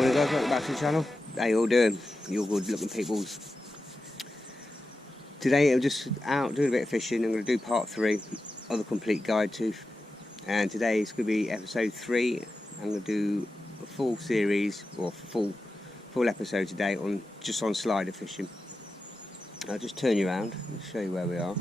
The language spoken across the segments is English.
Morning guys, welcome back to the channel. How you all doing? You all good looking peoples. Today I'm just out doing a bit of fishing. I'm going to do part 3 of the complete guide tooth. And today it's going to be episode 3. I'm going to do a full series, or full episode today on just on slider fishing. I'll just turn you around and show you where we are.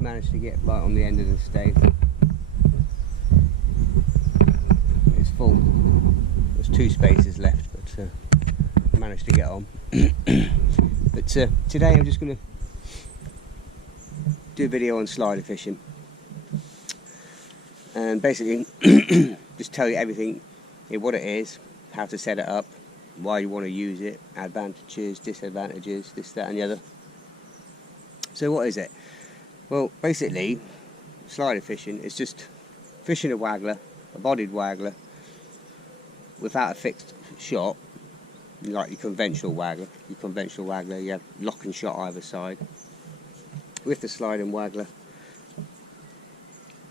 Managed to get right on the end of the stave. It's full. There's 2 spaces left, but managed to get on. But today I'm just going to do a video on slider fishing, and basically just tell you everything, what it is, how to set it up, why you want to use it, advantages, disadvantages, this, that and the other. So what is it? Well, basically, slider fishing is just fishing a waggler, a bodied waggler, without a fixed shot, like your conventional waggler. Your conventional waggler, you have lock and shot either side. With the sliding waggler,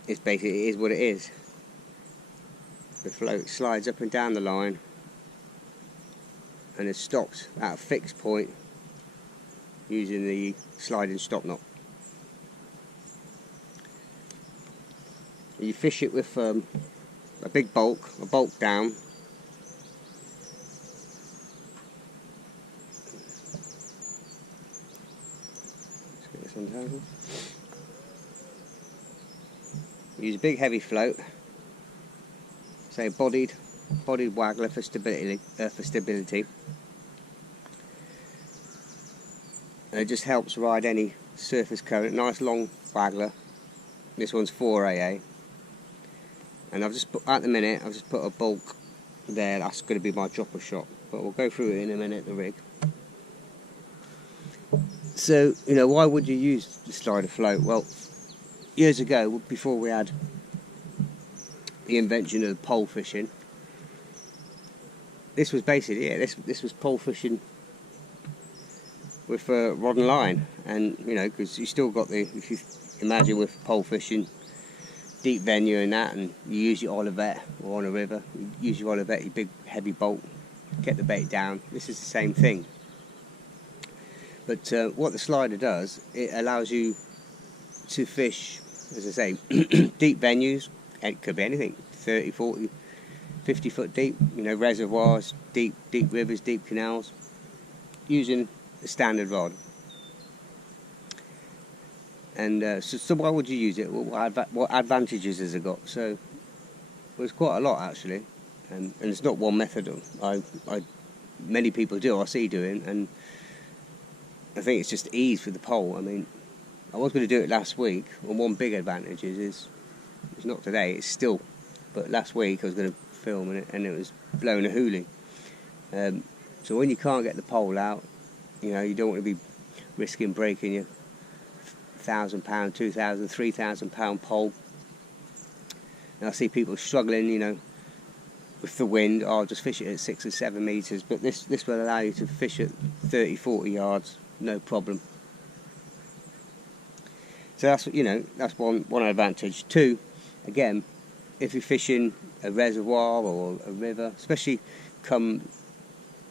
it's basically, it is what it is. The float slides up and down the line, and it stops at a fixed point using the sliding stop knot. You fish it with a big bulk, a bulk down. Let's get this untangled. Use a big heavy float, say bodied waggler for stability. And it just helps ride any surface current. Nice long waggler. This one's 4AA. And I've just put, at the minute, I've just put a bulk there. That's going to be my dropper shot, but we'll go through it in a minute, the rig. So, you know, why would you use the slider float? Well, years ago, before we had the invention of pole fishing, this was basically it. This was pole fishing with rod and line, and you know, because you still got the, if you imagine with pole fishing, deep venue and that, and you use your olivet, or on a river, you use your olivet, your big heavy bolt, get the bait down. This is the same thing. But what the slider does, it allows you to fish, as I say, deep venues. It could be anything, 30, 40, 50 foot deep, you know, reservoirs, deep rivers, deep canals, using a standard rod. And so why would you use it? Well, what advantages has it got? So, well, there's quite a lot actually, and it's not one method. Many people do, I see doing, and I think it's just ease for the pole. I mean, I was going to do it last week, and one big advantage is it's not today, it's still, but last week I was going to film it, and it was blowing a hoolie. So when you can't get the pole out, you know, you don't want to be risking breaking your £1,000, £2,000, £3,000 pole. And I see people struggling, you know, with the wind. Oh, I'll just fish it at 6 or 7 meters, but this will allow you to fish at 30, 40 yards, no problem. So that's, you know, that's one advantage. 2, again, if you're fishing a reservoir or a river, especially come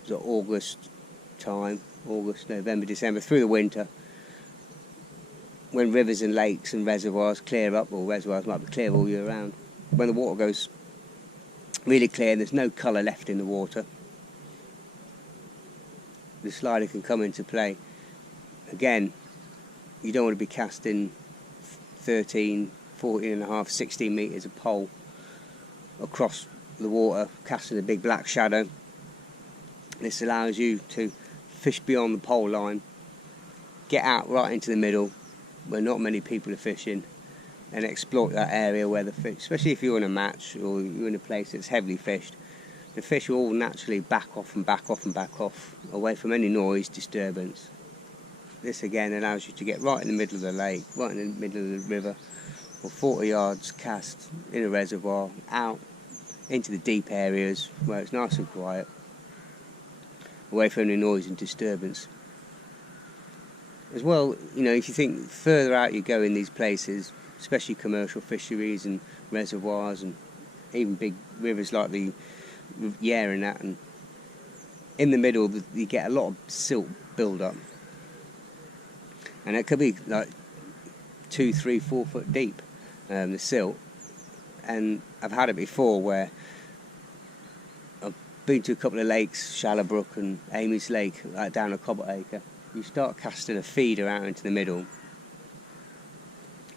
the August time, August, November, December, through the winter, when rivers and lakes and reservoirs clear up, or reservoirs might be clear all year round, when the water goes really clear and there's no colour left in the water, the slider can come into play. Again, you don't want to be casting 13, 14 and a half, 16 metres of pole across the water, casting a big black shadow. This allows you to fish beyond the pole line, get out right into the middle, where not many people are fishing, and exploit that area where the fish, especially if you're in a match or you're in a place that's heavily fished, the fish will all naturally back off and back off and back off, away from any noise, disturbance. This again allows you to get right in the middle of the lake, right in the middle of the river, or 40 yards cast in a reservoir, out into the deep areas where it's nice and quiet, away from any noise and disturbance. as well, you know, if you think further out you go in these places, especially commercial fisheries and reservoirs and even big rivers like the Yare and that, and in the middle you get a lot of silt build up, and it could be like 2, 3, 4 foot deep, the silt. And I've had it before where I've been to a couple of lakes, Shallowbrook and Amy's Lake, like down a Cobble Acre. You start casting a feeder out into the middle,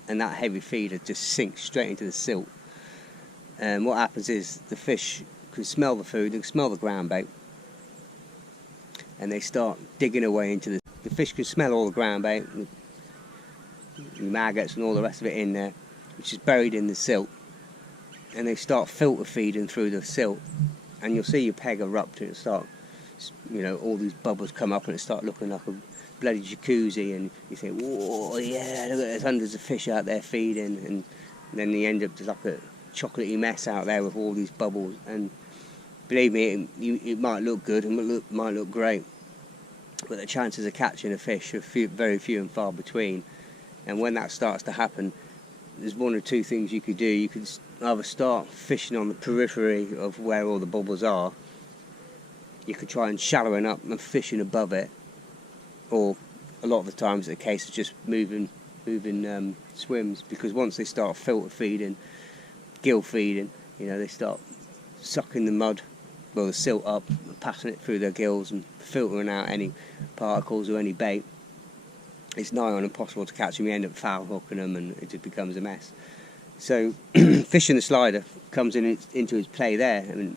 and that heavy feeder just sinks straight into the silt. And what happens is the fish can smell the food, they can smell the ground bait, and they start digging away into the fish can smell all the ground bait, the maggots and all the rest of it in there, which is buried in the silt, and they start filter feeding through the silt, and you'll see your peg erupt and it start, you know, all these bubbles come up and it start looking like a bloody jacuzzi, and you think, whoa, yeah, look at there's hundreds of fish out there feeding, and then you end up just like a chocolatey mess out there with all these bubbles. And believe me, it might look good and might look great, but the chances of catching a fish are very few and far between. And when that starts to happen, there's one or two things you could do. You could either start fishing on the periphery of where all the bubbles are. You could try and shallowing up and fishing above it, or a lot of the times it's a case of just moving swims, because once they start filter feeding, gill feeding, you know, they start sucking the mud, well, the silt up, passing it through their gills and filtering out any particles or any bait. It's nigh on impossible to catch them. You end up foul hooking them and it just becomes a mess. So fishing the slider comes into its play there. I mean,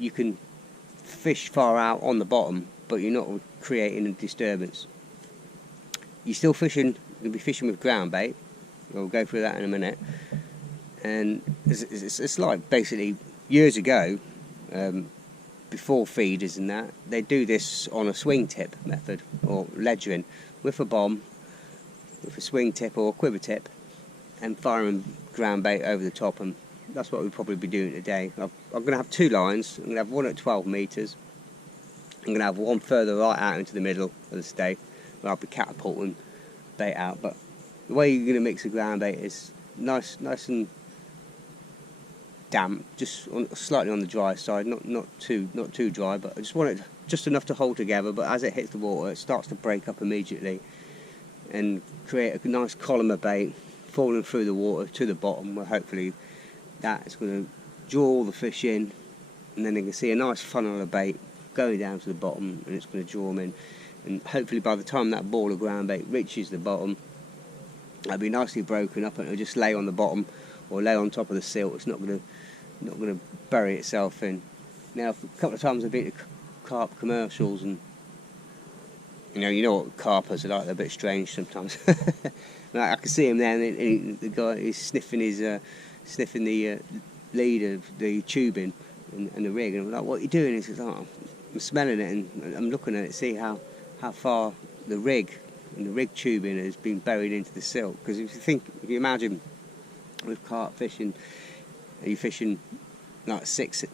you can fish far out on the bottom, but you're not creating a disturbance. You're still fishing, you'll be fishing with ground bait. We'll go through that in a minute. And it's like basically years ago, before feeders and that, they do this on a swing tip method, or ledgering, with a bomb, with a swing tip or a quiver tip, and firing ground bait over the top. And that's what we'll probably be doing today. I'm going to have two lines. I'm going to have one at 12 metres. I'm going to have one further right out into the middle of the stake, where I'll be catapulting bait out. But the way you're going to mix the ground bait is nice and damp, just slightly on the dry side, not too dry, but I just want it just enough to hold together. But as it hits the water, it starts to break up immediately and create a nice column of bait falling through the water to the bottom, where hopefully that is going to draw all the fish in, and then they can see a nice funnel of bait going down to the bottom, and it's going to draw them in. And hopefully by the time that ball of ground bait reaches the bottom, it'll be nicely broken up and it'll just lay on the bottom or lay on top of the silt. It's not going to bury itself in. Now, a couple of times I've been to carp commercials, and you know what carpers are like. They're a bit strange sometimes. I can see him there, and the guy is sniffing the lead of the tubing and the rig, and I'm like, "What are you doing?" He says, "Oh, I'm smelling it, and I'm looking at it, see how far the rig and the rig tubing has been buried into the silt." Because if you imagine with carp fishing, you're fishing like 6-8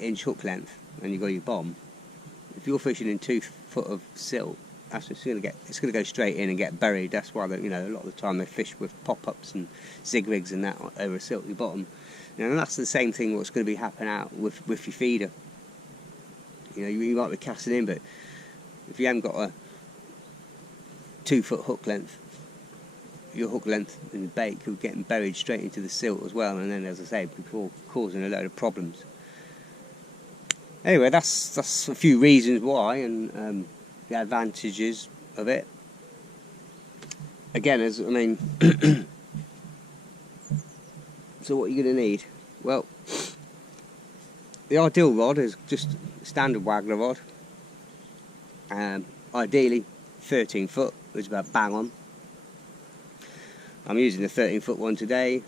inch hook length, and you've got your bomb. If you're fishing in 2 foot of silt, it's going to go straight in and get buried. That's why a lot of the time they fish with pop-ups and zig rigs and that over a silty bottom. And that's the same thing what's going to be happening out with your feeder. You might be casting in, but if you haven't got a 2 foot hook length, your hook length and the bait could get buried straight into the silt as well, and then, as I say, before causing a load of problems. Anyway, that's a few reasons why, and the advantages of it. Again, so what are you going to need? Well, the ideal rod is just a standard waggler rod. Ideally 13 foot, which is about bang on. I'm using a 13 foot one today.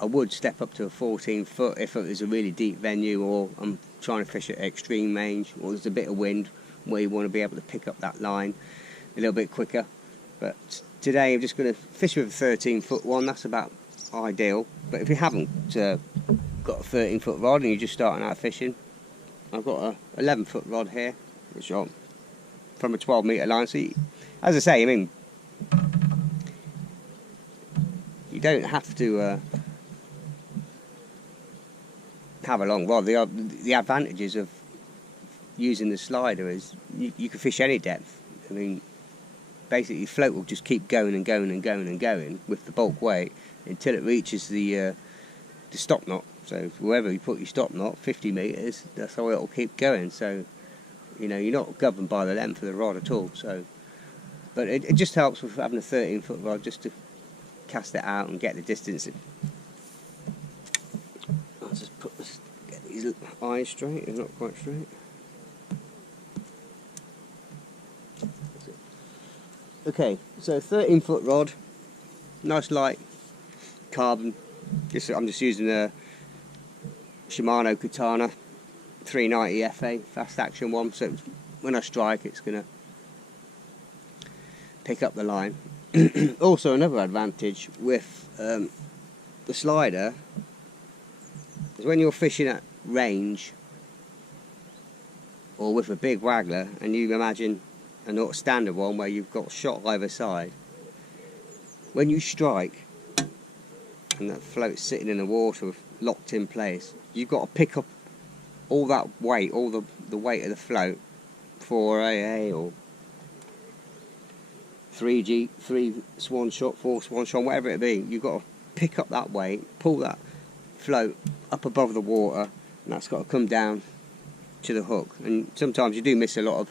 I would step up to a 14 foot if it was a really deep venue, or I'm trying to fish at extreme range, or there's a bit of wind where you want to be able to pick up that line a little bit quicker. But today I'm just going to fish with a 13 foot one. That's about ideal. But if you haven't got a 13 foot rod and you're just starting out fishing, I've got a 11 foot rod here, which I'm from a 12 metre line. So as I say, I mean, you don't have to have a long rod. The advantages of using the slider is you can fish any depth. I mean, basically, your float will just keep going and going and going and going with the bulk weight until it reaches the stop knot. So wherever you put your stop knot, 50 metres, that's how it'll keep going. So, you know, you're not governed by the length of the rod at all. So, but it just helps with having a 13-foot rod just to cast it out and get the distance. I'll just get these eyes straight. They're not quite straight. Okay, so 13-foot rod, nice light carbon. I'm just using a Shimano Katana 390 FA fast action one, so when I strike it's going to pick up the line. Also, another advantage with the slider is when you're fishing at range or with a big waggler, and you imagine a not standard one where you've got shot either side, when you strike and that float's sitting in the water locked in place, you've got to pick up all that weight, all the weight of the float, 4AA or 3G, 3 swan shot, 4 swan shot, whatever it be. You've got to pick up that weight, pull that float up above the water, and that's got to come down to the hook. And sometimes you do miss a lot of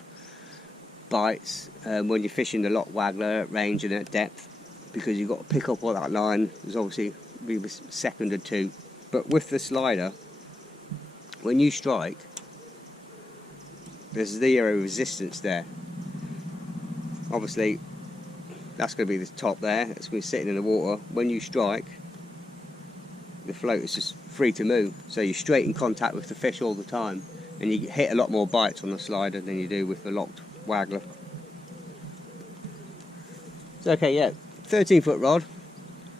bites when you're fishing the lock waggler at range and at depth, because you've got to pick up all that line. There's obviously be a second or two, but with the slider, when you strike, there's zero resistance there. Obviously, that's going to be the top there. It's going to be sitting in the water. When you strike, the float is just free to move, so you're straight in contact with the fish all the time, and you hit a lot more bites on the slider than you do with the locked waggler. So okay, yeah, 13-foot rod,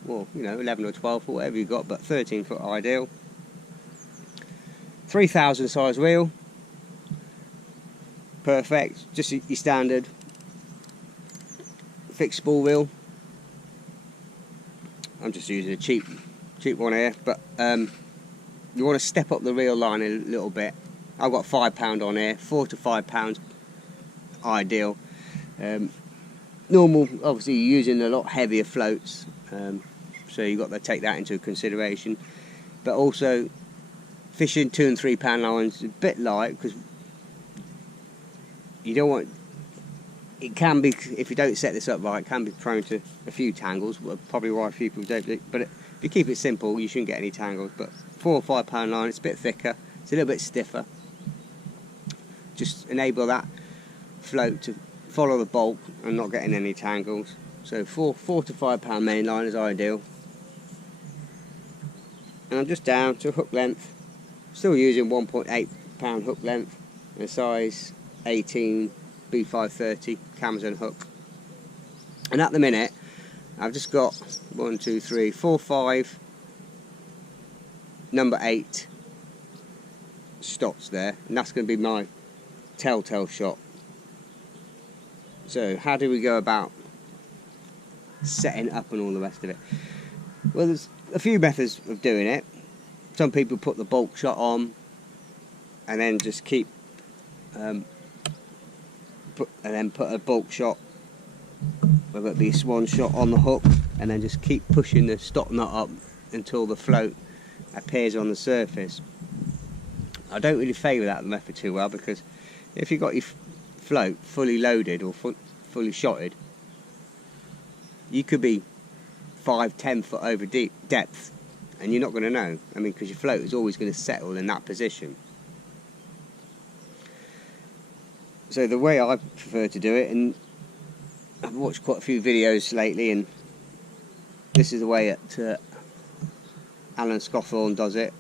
well, you know, 11 or 12 foot, whatever you got, but 13-foot ideal. 3000 size reel, perfect. Just your standard fixed spool reel. I'm just using a cheap one here, but you want to step up the reel line a little bit. I've got £5 on here, 4 to 5 pounds ideal. Normal, obviously you're using a lot heavier floats, so you've got to take that into consideration. But also, fishing 2 and 3 pound lines is a bit light, because you don't want, it can be, if you don't set this up right, it can be prone to a few tangles, probably why a few people don't do it. But if you keep it simple, you shouldn't get any tangles. But 4 or 5 pound line, it's a bit thicker, it's a little bit stiffer. Just enable that float to follow the bulk and not getting any tangles. So 4 to 5 pound main line is ideal. And I'm just down to hook length, still using 1.8 pound hook length and a size 18 B530 Amazon hook. And at the minute I've just got 1, 2, 3, 4, 5 number 8 stops there, and that's going to be my telltale shot. So how do we go about setting up and all the rest of it? Well, there's a few methods of doing it. Some people put the bulk shot on and then just keep put a bulk shot, whether it be a swan shot, on the hook, and then just keep pushing the stop knot up until the float appears on the surface. I don't really favour that method too well, because if you've got your float fully loaded or fully shotted, you could be 5-10 foot over deep depth and you're not going to know. I mean, because your float is always going to settle in that position. So the way I prefer to do it, and I've watched quite a few videos lately, and this is the way that Alan Scawthorne does it,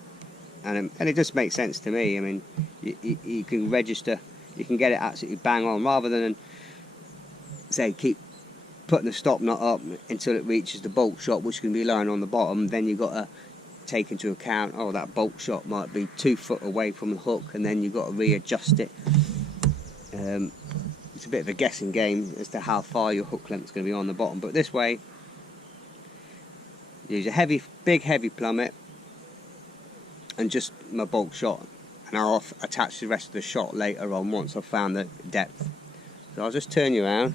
and it just makes sense to me. I mean, you can register, you can get it absolutely bang on, rather than say keep putting the stop knot up until it reaches the bulk shot, which can be lying on the bottom. Then you've got to take into account, oh, that bulk shot might be 2 foot away from the hook, and then you've got to readjust it. So a bit of a guessing game as to how far your hook length is going to be on the bottom. But this way, use a big heavy plummet and just my bulk shot, and I'll attach the rest of the shot later on once I've found the depth. So I'll just turn you around.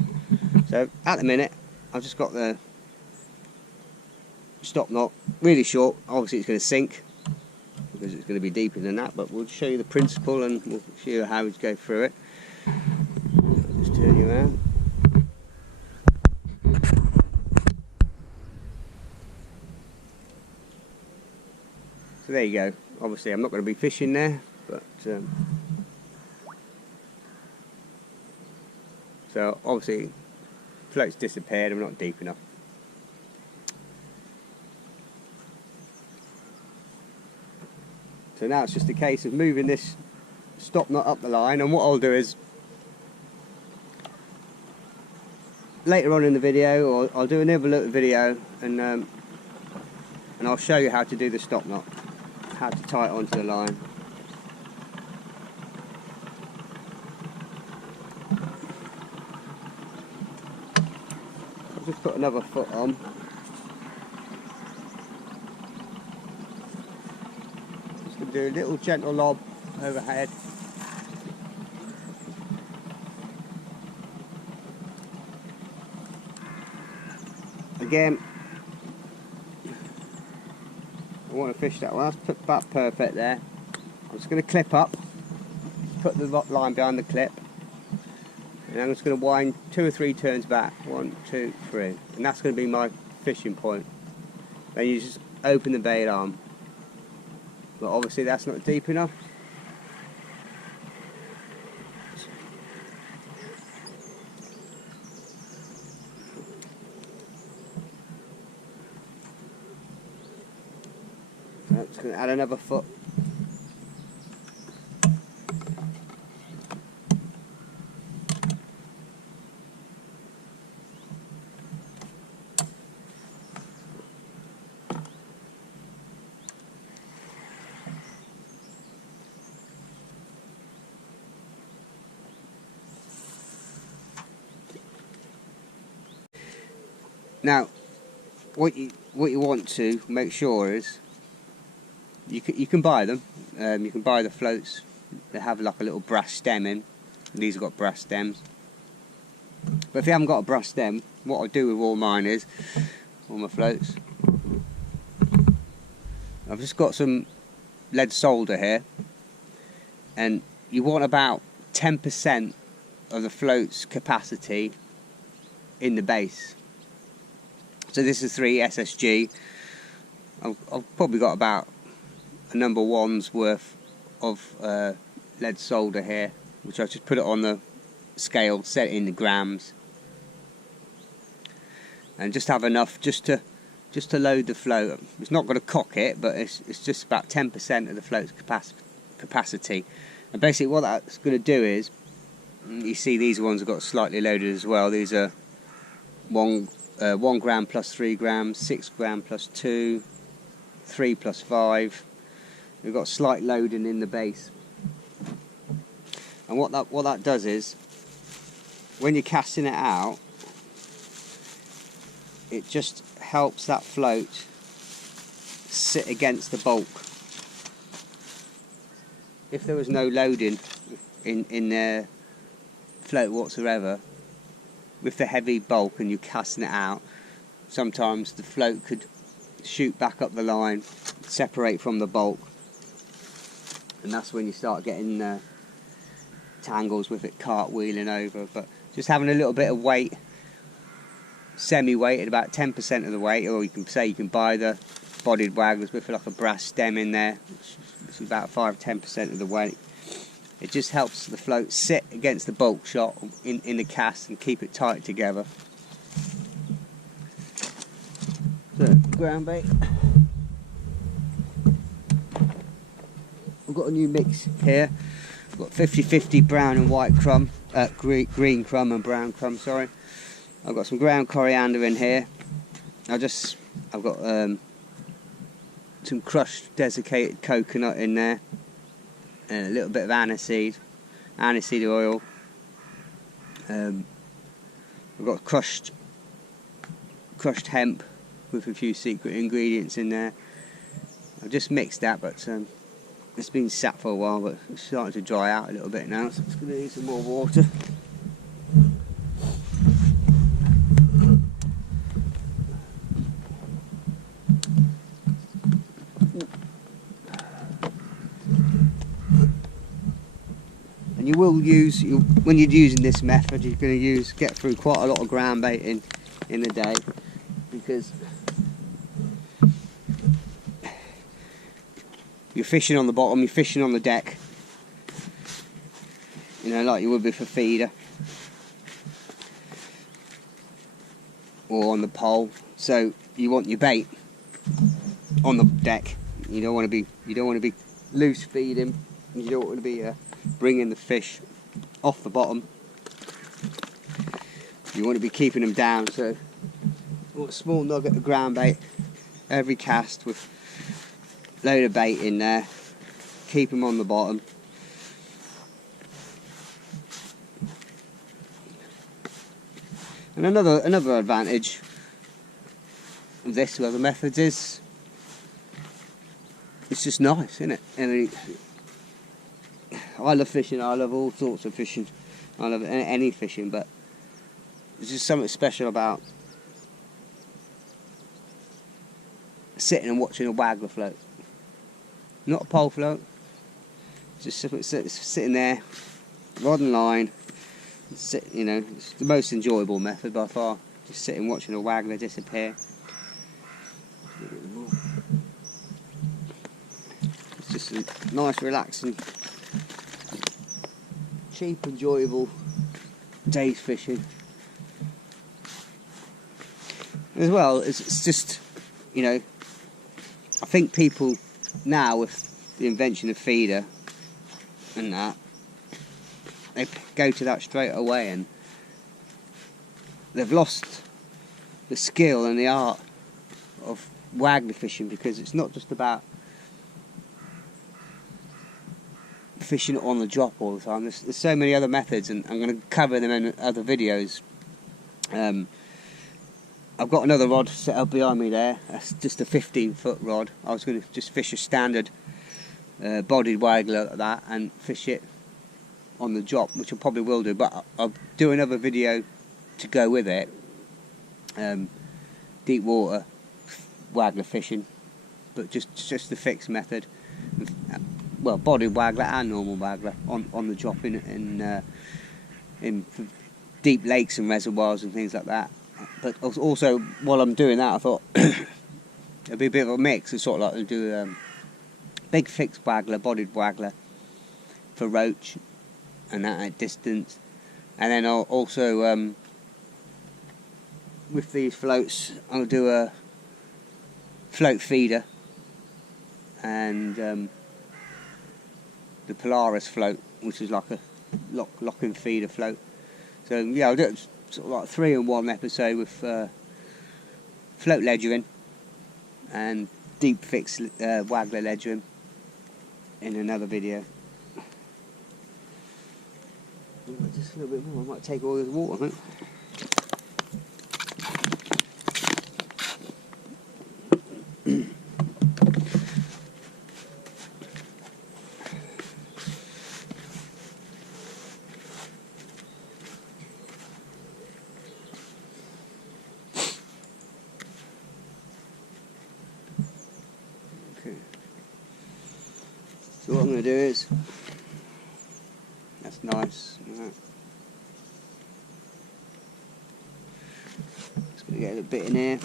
So at the minute I've just got the stop knot really short. Obviously it's going to sink because it's going to be deeper than that, but we'll show you the principle and we'll show you how we go through it. I'll just turn you around. So there you go. Obviously I'm not going to be fishing there, but so obviously float's disappeared, I'm not deep enough. So now it's just a case of moving this stop knot up the line, and what I'll do is later on in the video, or I'll do another little video and I'll show you how to do the stop knot, how to tie it onto the line. I'll just put another foot on. Just going to do a little gentle lob overhead. Again, I want to fish that one. That's put that perfect there. I'm just going to clip up, put the line behind the clip, and I'm just going to wind 2 or 3 turns back. 1, 2, 3, and that's going to be my fishing point. Then you just open the bait arm, but obviously that's not deep enough. I'm just going to add another foot. Now, what you want to make sure is you can buy them. You can buy the floats. They have like a little brass stem in. These have got brass stems. But if you haven't got a brass stem, what I do with all mine is, all my floats, I've just got some lead solder here, and you want about 10% of the float's capacity in the base. So this is 3 SSG. I've probably got about a number 1's worth of lead solder here, which I just put it on the scale, set it in the grams, and just have enough just to load the float. It's not going to cock it, but it's just about 10% of the float's capacity. And basically what that's going to do is, you see these ones have got slightly loaded as well. These are 1 gram plus 3 grams, 6 gram plus 2, 3 plus 5. We've got slight loading in the base, and what that does is, when you're casting it out, it just helps that float sit against the bulk. If there was no loading in the float whatsoever, with the heavy bulk and you're casting it out, sometimes the float could shoot back up the line, separate from the bulk, and that's when you start getting tangles with it cartwheeling over. But just having a little bit of weight, semi-weight at about 10% of the weight, or you can buy the bodied wagglers with like a brass stem in there, which is about 5-10% of the weight. It just helps the float sit against the bulk shot in the cast and keep it tight together. So, ground bait. I've got a new mix here. I've got 50-50 brown and white crumb, green crumb and brown crumb, sorry. I've got some ground coriander in here. I've got some crushed desiccated coconut in there, and a little bit of aniseed oil, I've got crushed hemp with a few secret ingredients in there. I've just mixed that, but it's been sat for a while, but it's starting to dry out a little bit now, so it's going to need some more water. And you will use, when you're using this method, you're going to get through quite a lot of ground bait in the day, because you're fishing on the bottom, you're fishing on the deck, you know, like you would be for feeder or on the pole. So you want your bait on the deck. You don't want to be loose feeding. You don't want to be bringing the fish off the bottom. You want to be keeping them down. So a small nugget of ground bait every cast with a load of bait in there. Keep them on the bottom. And another advantage of this to other methods is it's just nice, isn't it? And I love fishing. I love all sorts of fishing. I love any fishing, but there's just something special about sitting and watching a waggler float. Not a pole float. Just sitting there, rod and line. You know, it's the most enjoyable method by far. Just sitting watching a waggler disappear. It's just a nice, relaxing, cheap, enjoyable day's fishing. As well, it's just, you know, I think people now, with the invention of feeder and that, they go to that straight away, and they've lost the skill and the art of waggler fishing, because it's not just about fishing on the drop all the time. There's so many other methods, and I'm going to cover them in other videos. I've got another rod set up behind me there. That's just a 15-foot rod. I was going to just fish a standard bodied waggler like that and fish it on the drop, which I probably will do, but I'll do another video to go with it. Deep water waggler fishing, but just the fixed method. Well, bodied waggler and normal waggler on the drop in deep lakes and reservoirs and things like that. But also, while I'm doing that, I thought it'd be a bit of a mix. It's sort of like to do big fixed waggler, bodied waggler for roach and that at distance, and then I'll also with these floats I'll do a float feeder and the Polaris float, which is like a lock and feeder float. So yeah, I'll do it sort of like 3-in-1 episode with float ledgering and deep fixed waggler ledgering in another video. Just a little bit more. I might take all this water, I think. Okay. So what I'm going to do is, that's nice. Just going to get a bit in here.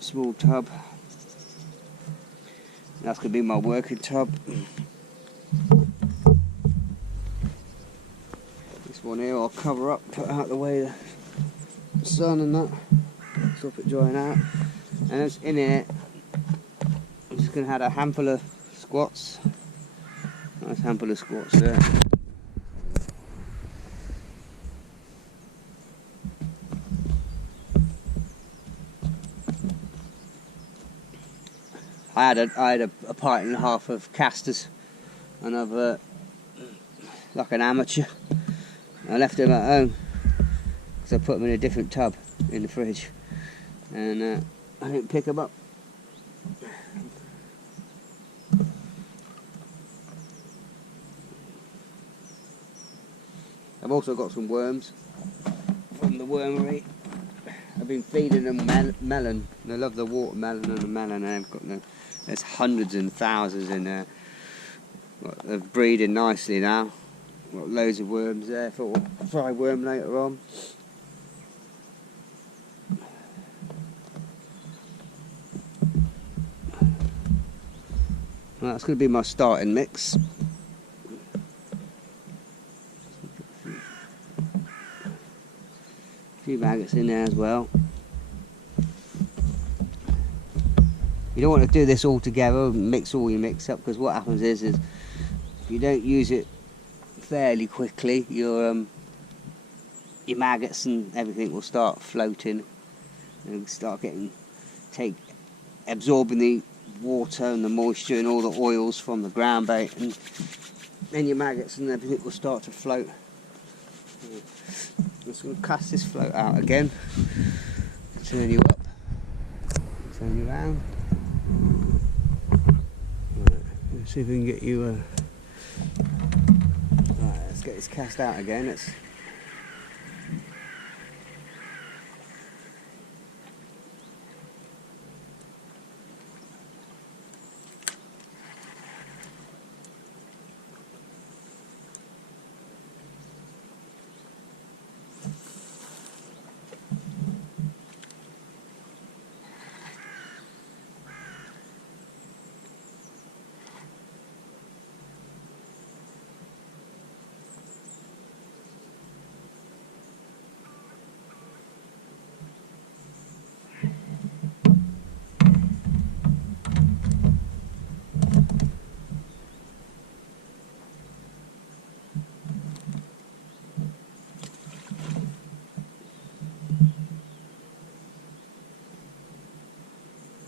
Small tub. That's going to be my working tub. This one here I'll cover up, put out the way the sun and that, stop it drying out. And it's in here. I'm just going to add a handful of squats. Nice handful of squats there. I had a pint and a half of casters, and I've like an amateur, I left them at home because I put them in a different tub in the fridge, and I didn't pick them up. I've also got some worms from the wormery. I've been feeding them melon. They love the watermelon and the melon, and I've got there's hundreds and thousands in there. They're breeding nicely now. Got loads of worms there. Thought we'll fry worm later on. Well, that's going to be my starting mix. A few maggots in there as well. You don't want to do this all together and mix all your mix up, because what happens is if you don't use it fairly quickly, your maggots and everything will start floating and start absorbing the water and the moisture and all the oils from the ground bait, and then your maggots and everything will start to float. I'm just going to cast this float out again, turn you up, turn you around. Right, let's see if we can get you right, let's get this cast out again.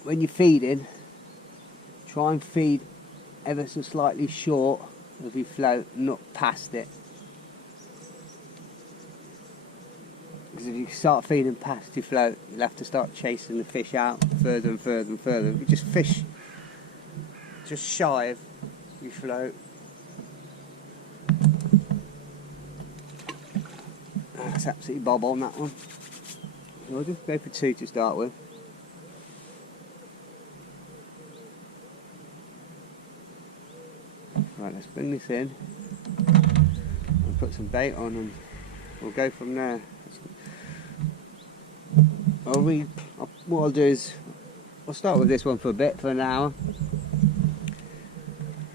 When you're feeding, try and feed ever so slightly short of your float, not past it. Because if you start feeding past your float, you'll have to start chasing the fish out further and further and further. If you just fish just shy of your float, that's absolutely bob on that one. So I'll just go for 2 to start with. Right, let's bring this in and put some bait on, and we'll go from there. What I'll do is I'll start with this one for a bit, for an hour,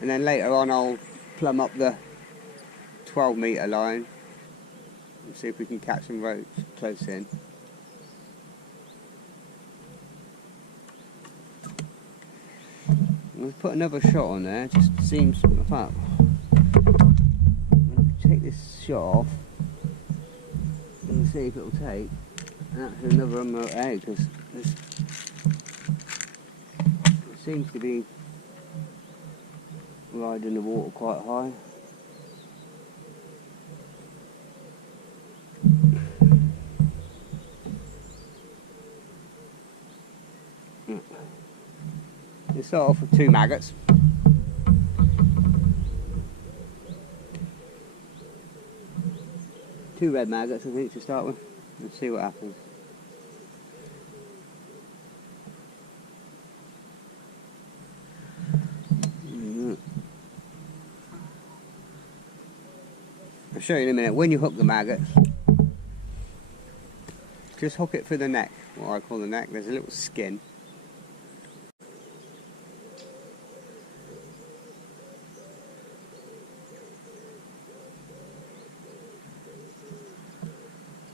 and then later on I'll plumb up the 12 metre line and see if we can catch some roach close in. We'll put another shot on there, just seems like take this shot off and see if it'll take. And that's another remote egg, because it seems to be riding the water quite high. Let's start off with 2 maggots. Two red maggots, I think, to start with. Let's see what happens. I'll show you in a minute. When you hook the maggot, just hook it through the neck, what I call the neck. There's a little skin.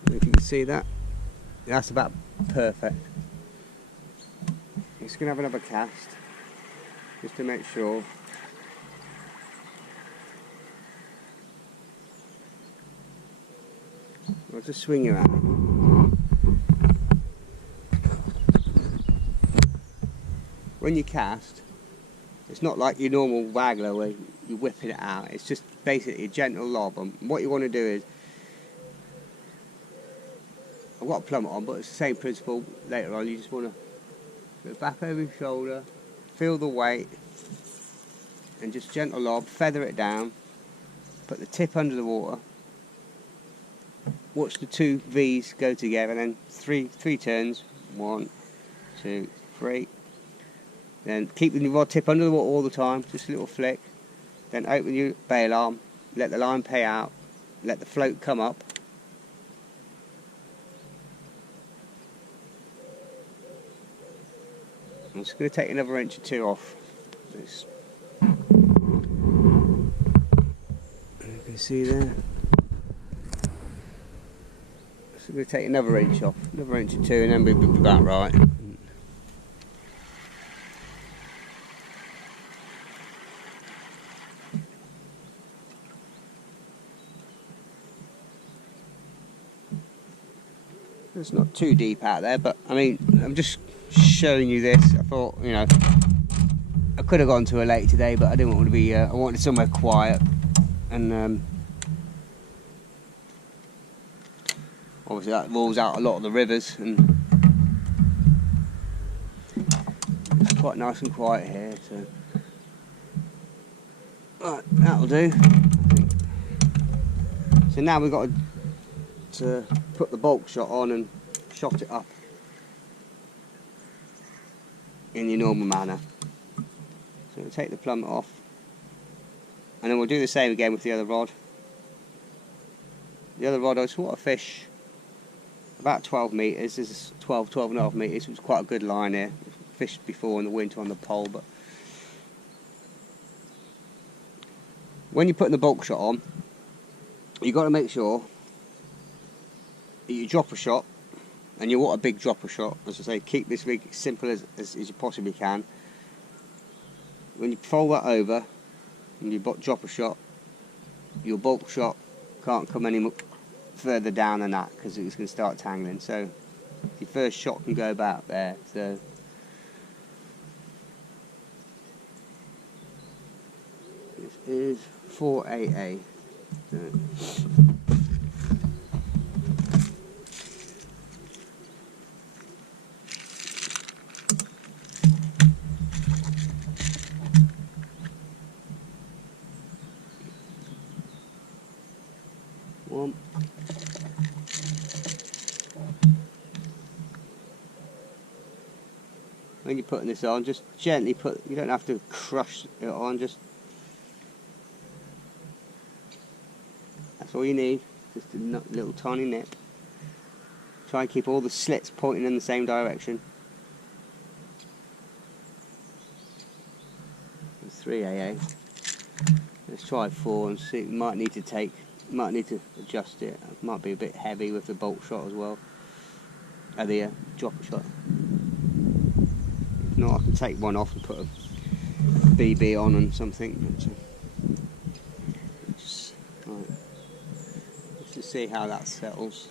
If you can see that, that's about perfect. I'm just going to have another cast, just to make sure. I'll just swing you around. When you cast, it's not like your normal waggler where you're whipping it out. It's just basically a gentle lob. And what you want to do is I've got a plummet on, but it's the same principle later on. You just want to go back over your shoulder, feel the weight, and just gentle lob, feather it down, put the tip under the water, watch the two V's go together, and then three turns, 1, 2, 3. Then keep the rod tip under the water all the time, just a little flick. Then open your bail arm, let the line pay out, let the float come up. I'm just going to take another inch or 2 off this. You can see there. So I'm going to take another inch off, another inch or 2, and then we'll be about right. It's not too deep out there, but I mean, I'm just showing you this. I thought, you know, I could have gone to a lake today, but I didn't want to be, I wanted somewhere quiet, and obviously that rules out a lot of the rivers, and it's quite nice and quiet here, so right, that'll do, I think. So now we've got to put the bulk shot on and shot it up in your normal manner. So we'll take the plummet off, and then we'll do the same again with the other rod. The other rod, I just want to fish about 12 metres. This is 12.5 metres, which is quite a good line here. Fished before in the winter on the pole, but when you're putting the bulk shot on, you've got to make sure you drop a shot, and you want a big dropper shot. As I say, keep this rig as simple as you possibly can. When you fold that over and you drop a shot, your bulk shot can't come any further down than that, because it's going to start tangling. So your first shot can go about there. So this is 4AA. One. When you're putting this on, just gently put, you don't have to crush it on, just that's all you need, just a little tiny nip. Try and keep all the slits pointing in the same direction. That's 3AA. Let's try 4 and see. Might need to adjust it. It might be a bit heavy with the bolt shot as well. The dropper shot. If not, I can take one off and put a BB on and something. Just to see how that settles.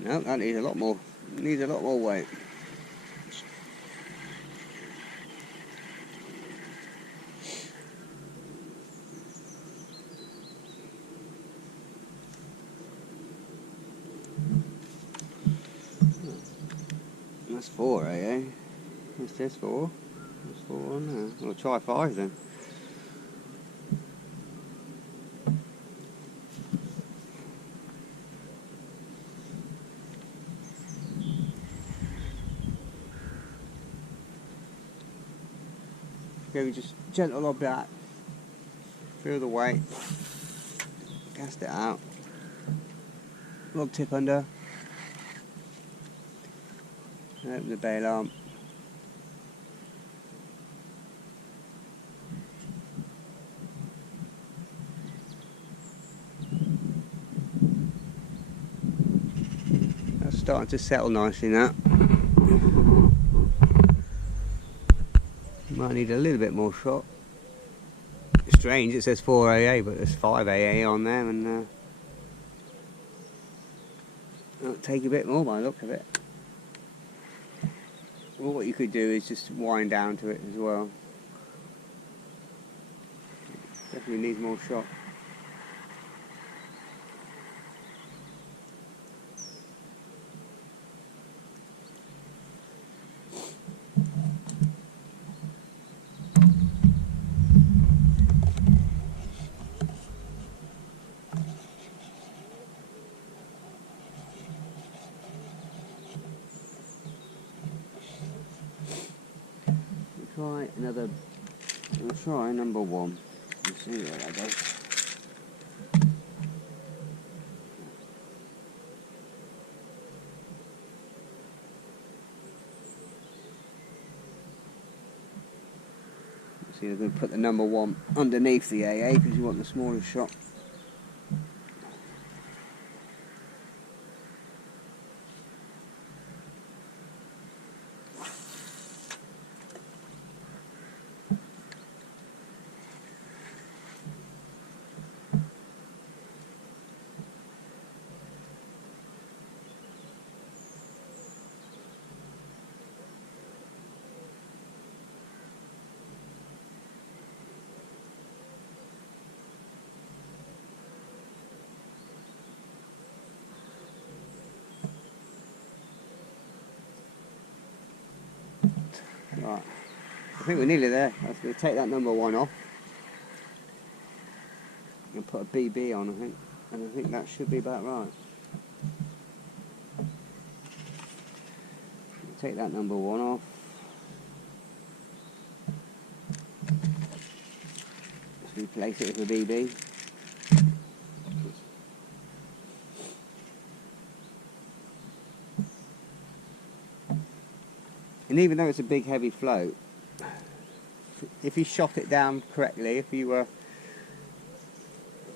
No, that needs a lot more. Needs a lot more weight. That's 4, eh? What's this 4? That's 4 on there. We'll try 5 then. Okay, just gentle lob back, feel the weight, cast it out, lob tip under, and open the bail arm. That's starting to settle nicely now. Might need a little bit more shot. strange, it says 4 AA, but there's 5 AA on there, and it'll take a bit more by the look of it. Well, what you could do is just wind down to it as well. Definitely needs more shot. We'll try number 1. Let's see where that goes. See, I'm going to put the number 1 underneath the AA because you want the smaller shot. Right, I think we're nearly there. I was going to take that number 1 off and put a BB on, I think, and I think that should be about right. Take that number 1 off. Just replace it with a BB. And even though it's a big heavy float, if you shot it down correctly, if you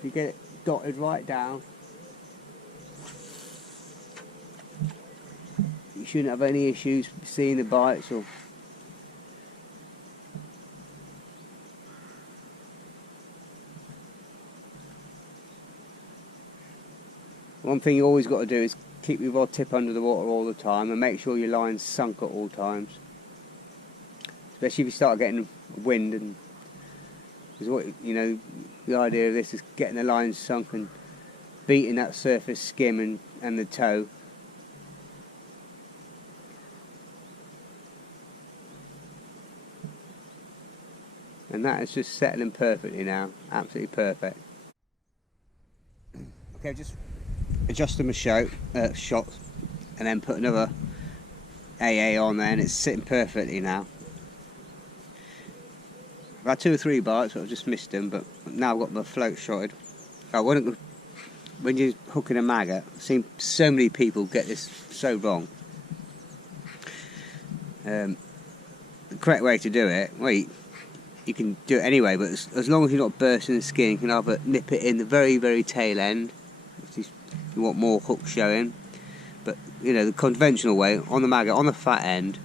get it dotted right down, you shouldn't have any issues seeing the bites. Or one thing you always got to do is keep your rod tip under the water all the time and make sure your line's sunk at all times. Especially if you start getting wind, and because what the idea of this is getting the line sunk and beating that surface skim and the toe. And that is just settling perfectly now, absolutely perfect. Okay, just adjusting my shot, and then put another AA on there, and it's sitting perfectly now. I've had 2 or 3 bites, but I've just missed them, but now I've got my float shotted. When you're hooking a maggot, I've seen so many people get this so wrong. The correct way to do it, well, you can do it anyway, but as long as you're not bursting the skin, you can either nip it in the very, very tail end, if you want more hook showing. But the conventional way, on the maggot, on the fat end,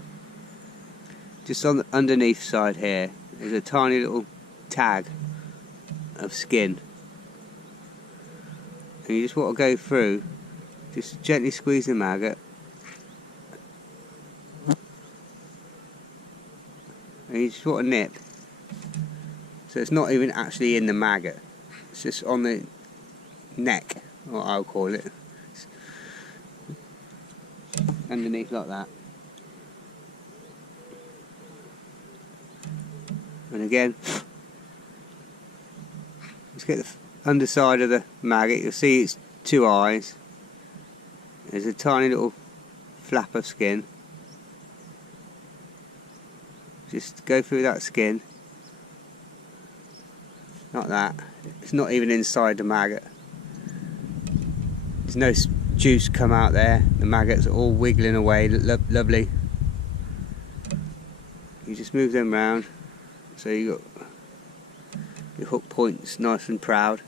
just on the underneath side here, there's a tiny little tag of skin, and you just want to go through, just gently squeeze the maggot, and you just want to nip, so it's not even actually in the maggot, it's just on the neck, what I'll call it, underneath like that. And again, let's get the underside of the maggot. You'll see it's 2 eyes. There's a tiny little flap of skin. Just go through that skin, like that. It's not even inside the maggot. There's no juice come out there. The maggots are all wiggling away, lovely. You just move them round, so you got your hook points nice and proud,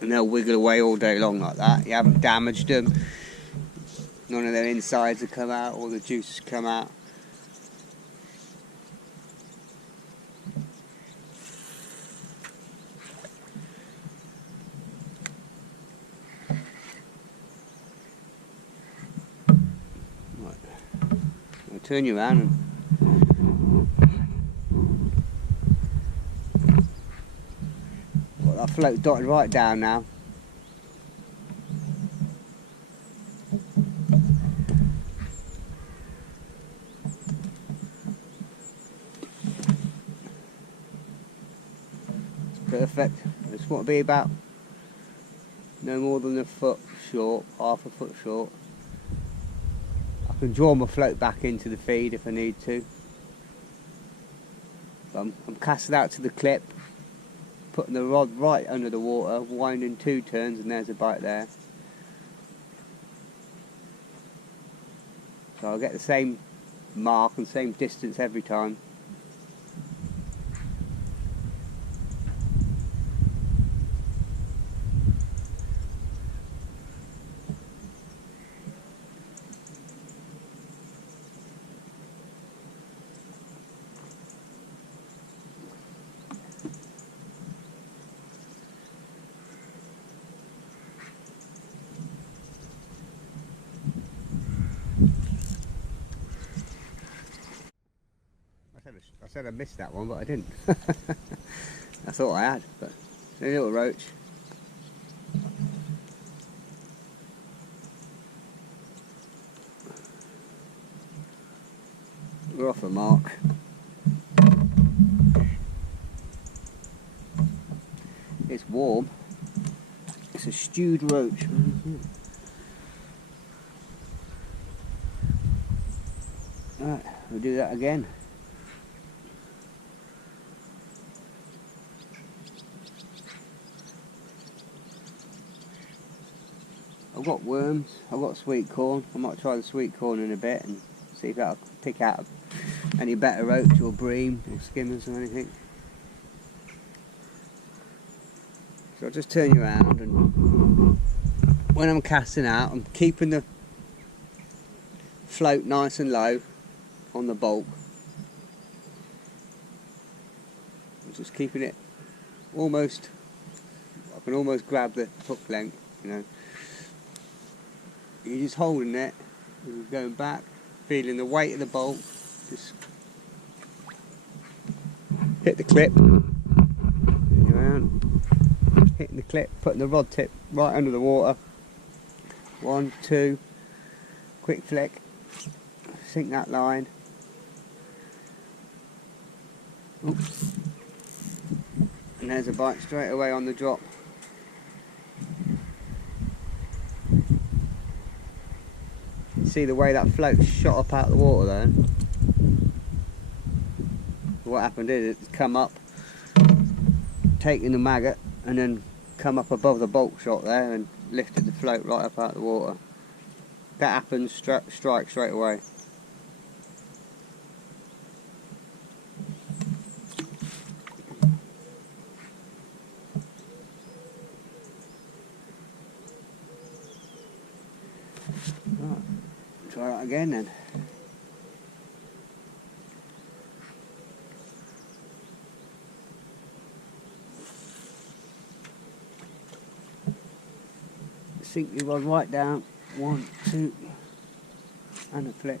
and they'll wiggle away all day long like that. You haven't damaged them. None of their insides have come out, all the juice has come out. turn you around and got that float dotted right down now. It's perfect. It's what to be about no more than a foot short, half a foot short. I can draw my float back into the feed if I need to. So I'm casting out to the clip, putting the rod right under the water, winding 2 turns, and there's a bite there. So I'll get the same mark and same distance every time. I said I missed that one, but I didn't. I thought I had, but it's a little roach. We're off the mark. It's warm. It's a stewed roach. Right, we'll do that again. I've got worms, I've got sweet corn. I might try the sweet corn in a bit and see if that'll pick out any better roach or bream or skimmers or anything. So I'll just turn you around, and when I'm casting out, I'm keeping the float nice and low on the bulk. I'm just keeping it almost, I can almost grab the hook length, you know. You're just holding it, you're going back, feeling the weight of the bolt, just hit the clip, turn around, hitting the clip, putting the rod tip right under the water, 1, 2, quick flick, sink that line, oops, and there's a bite straight away on the drop. See the way that float shot up out of the water there? What happened is it's come up, taking the maggot, and then come up above the bulk shot there and lifted the float right up out of the water. That happens, strike straight away. Right. Try that again then. Sink your rod right down, 1, 2, and a flick.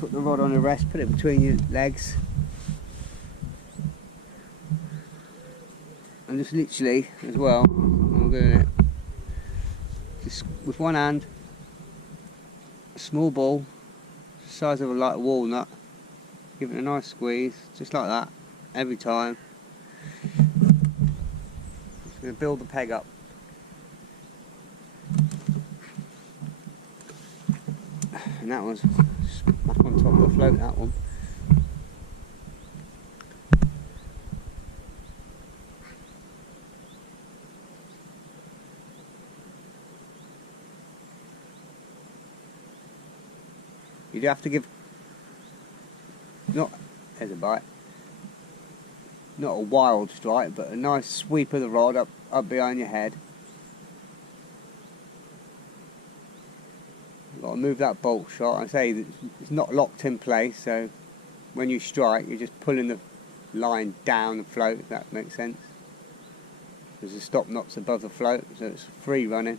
Put the rod on the rest, put it between your legs. And just literally, as well, I'm doing it, just with one hand, a small ball, size of a light walnut, give it a nice squeeze, just like that, every time. Just going to build the peg up. And that one's back on top of the float, that one. You do have to give, there's a bite, not a wild strike, but a nice sweep of the rod up behind your head. You've got to move that bolt shot. I say that it's not locked in place, so when you strike, you're just pulling the line down the float, if that makes sense. There's a stop knots above the float, so it's free running.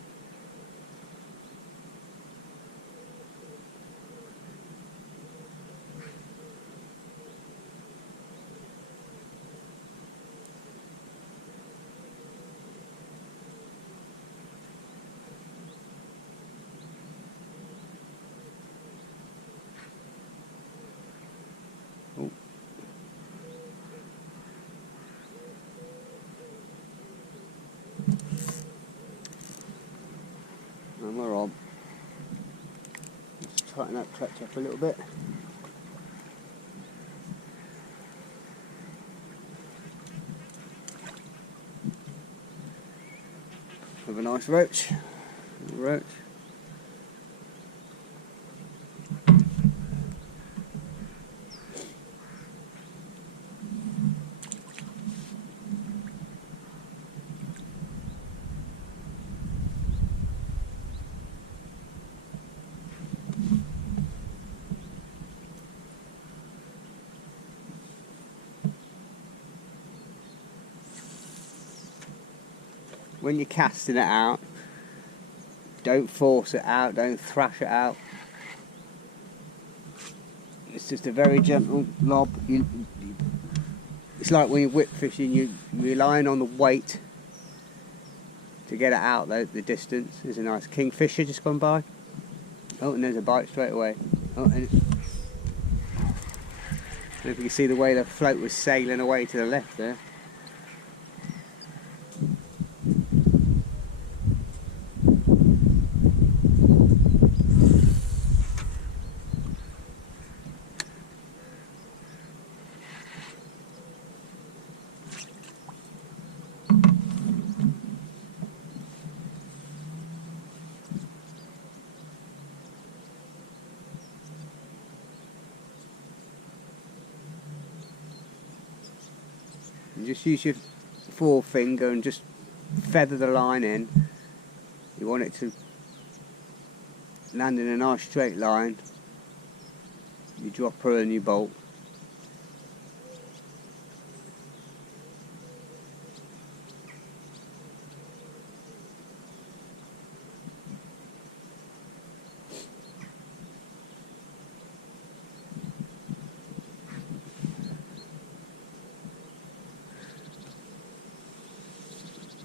tighten that clutch up a little bit. Have a nice roach. Roach. When you're casting it out, don't force it out, don't thrash it out. It's just a very gentle lob. It's like when you're whip fishing, you're relying on the weight to get it out the distance. There's a nice kingfisher just gone by. Oh, and there's a bite straight away. Oh, and I don't know if you can see the way the float was sailing away to the left there. And just use your forefinger and just feather the line in. You want it to land in a nice straight line. You drop her and you bolt.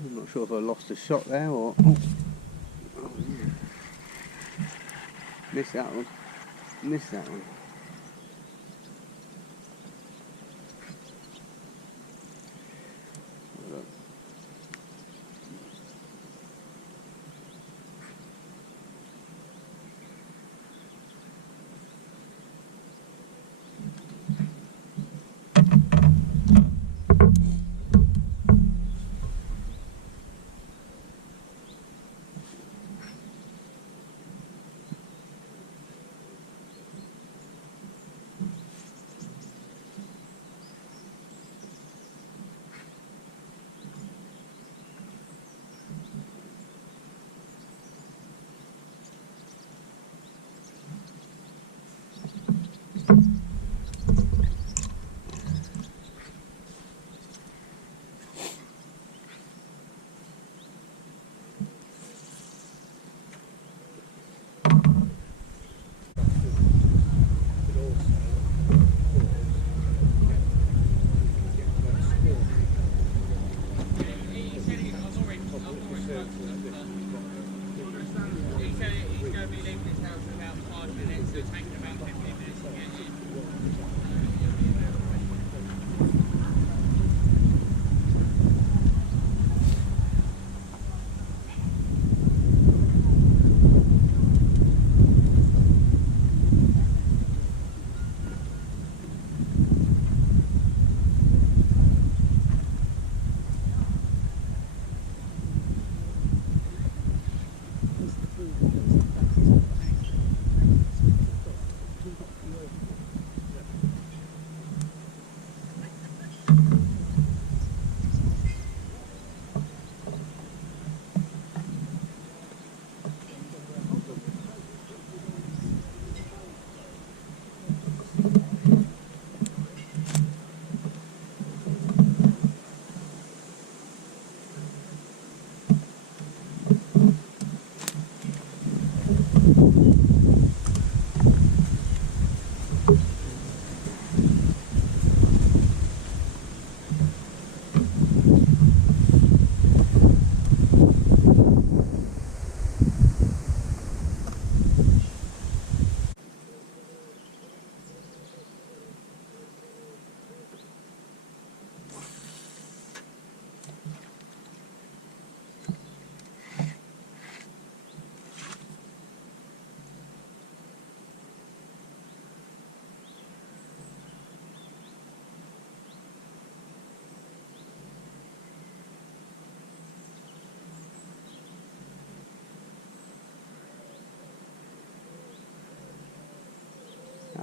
I'm not sure if I lost a shot there or... Oh, yeah. Missed that one. Missed that one. Look.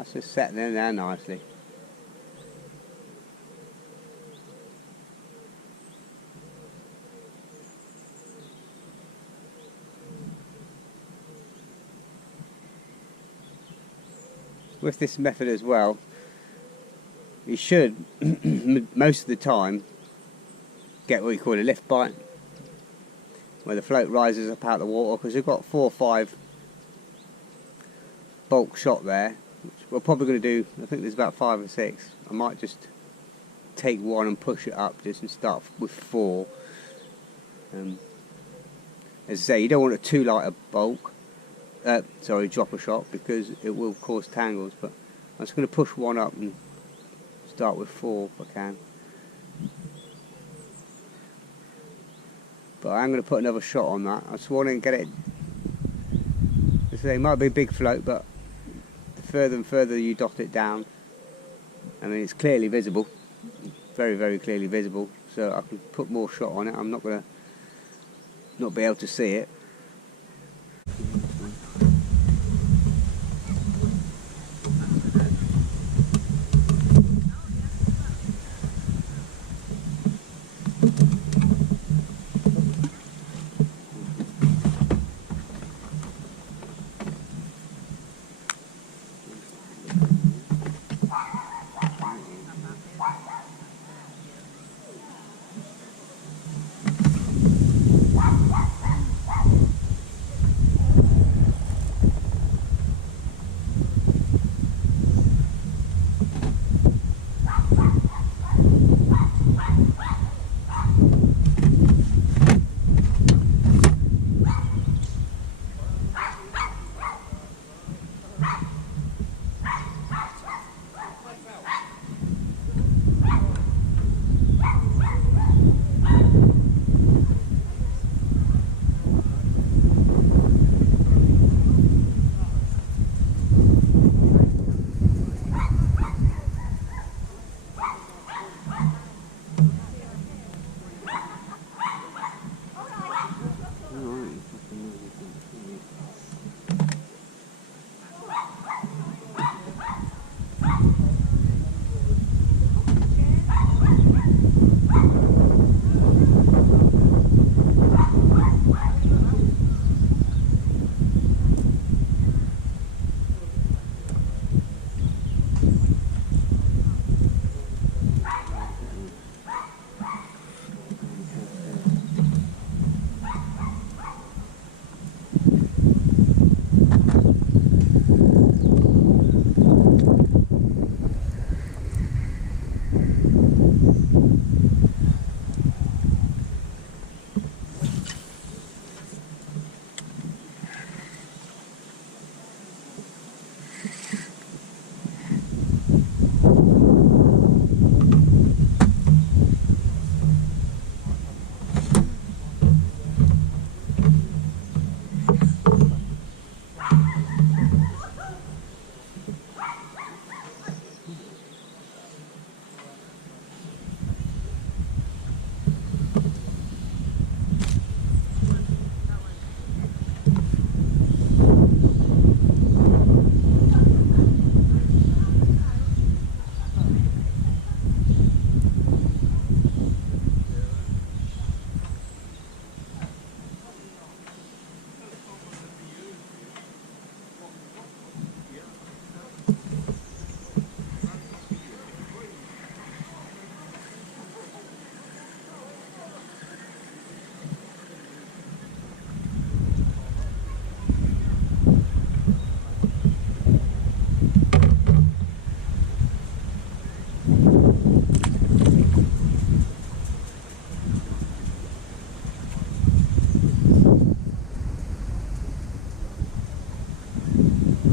That's just setting in there nicely. With this method as well, you should most of the time get what you call a lift bite, where the float rises up out of the water, because we've got 4 or 5 bulk shot there, which we're probably going to do. I think there's about 5 or 6. I might just take one and push it up just and start with 4. As I say, you don't want a too light a bulk, dropper shot, because it will cause tangles, but I'm just going to push one up and start with 4 if I can. But I'm going to put another shot on that. I just want to get it. As I say, it might be a big float, but the further and further you dot it down, I mean, it's clearly visible, very, very clearly visible. So I can put more shot on it. I'm not going to not be able to see it.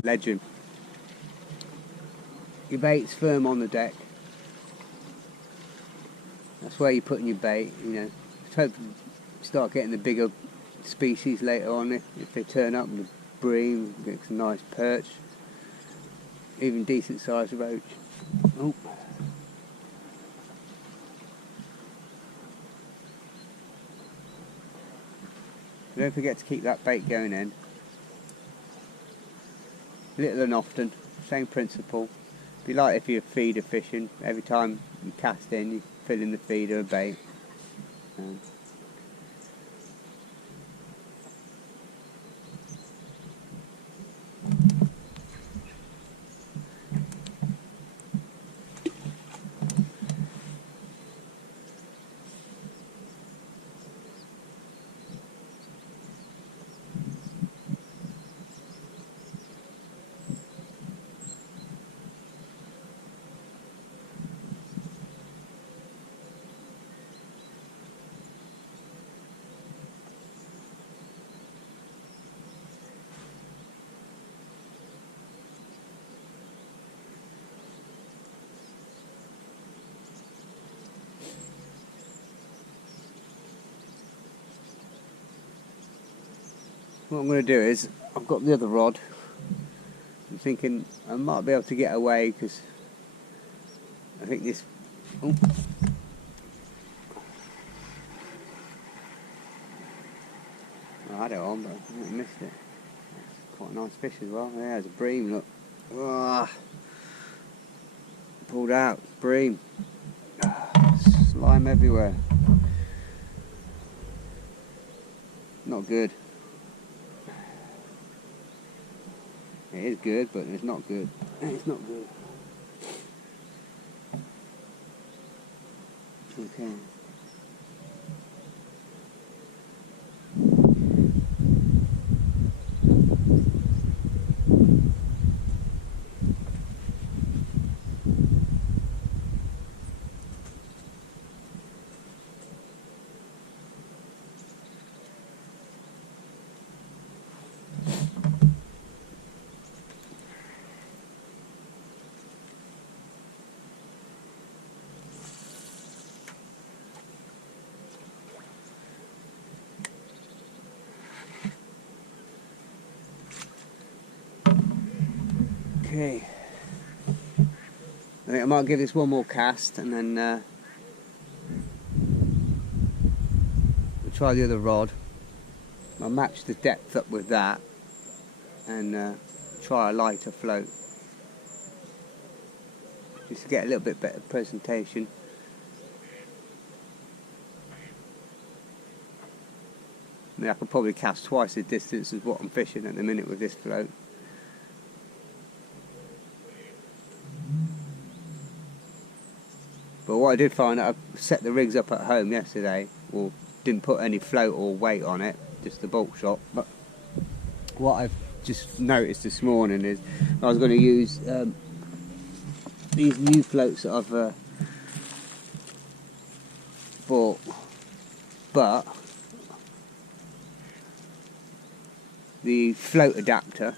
Ledgering. Your bait's firm on the deck. That's where you're putting your bait, you know. Hope you start getting the bigger species later on if they turn up, the bream, get some nice perch, even decent sized roach. Oh. Don't forget to keep that bait going in. Little and often. same principle. Be like if you're feeder fishing, every time you cast in, you fill in the feeder of bait. What I'm going to do is, I've got the other rod. I'm thinking I might be able to get away because I think this. Oh. I had it on, but I missed it. That's quite a nice fish as well. Yeah, there's a bream. Look. Ah. Pulled out. Bream. Slime everywhere. Not good. It is good, but it's not good. It's not good. Okay. Okay, I think I might give this one more cast and then we'll try the other rod. I'll match the depth up with that and try a lighter float just to get a little bit better presentation. I mean, I could probably cast twice the distance as what I'm fishing at the minute with this float. But what I did find, I set the rigs up at home yesterday, or didn't put any float or weight on it, just the bulk shot. But what I've just noticed this morning is I was going to use these new floats that I've bought, but the float adapter,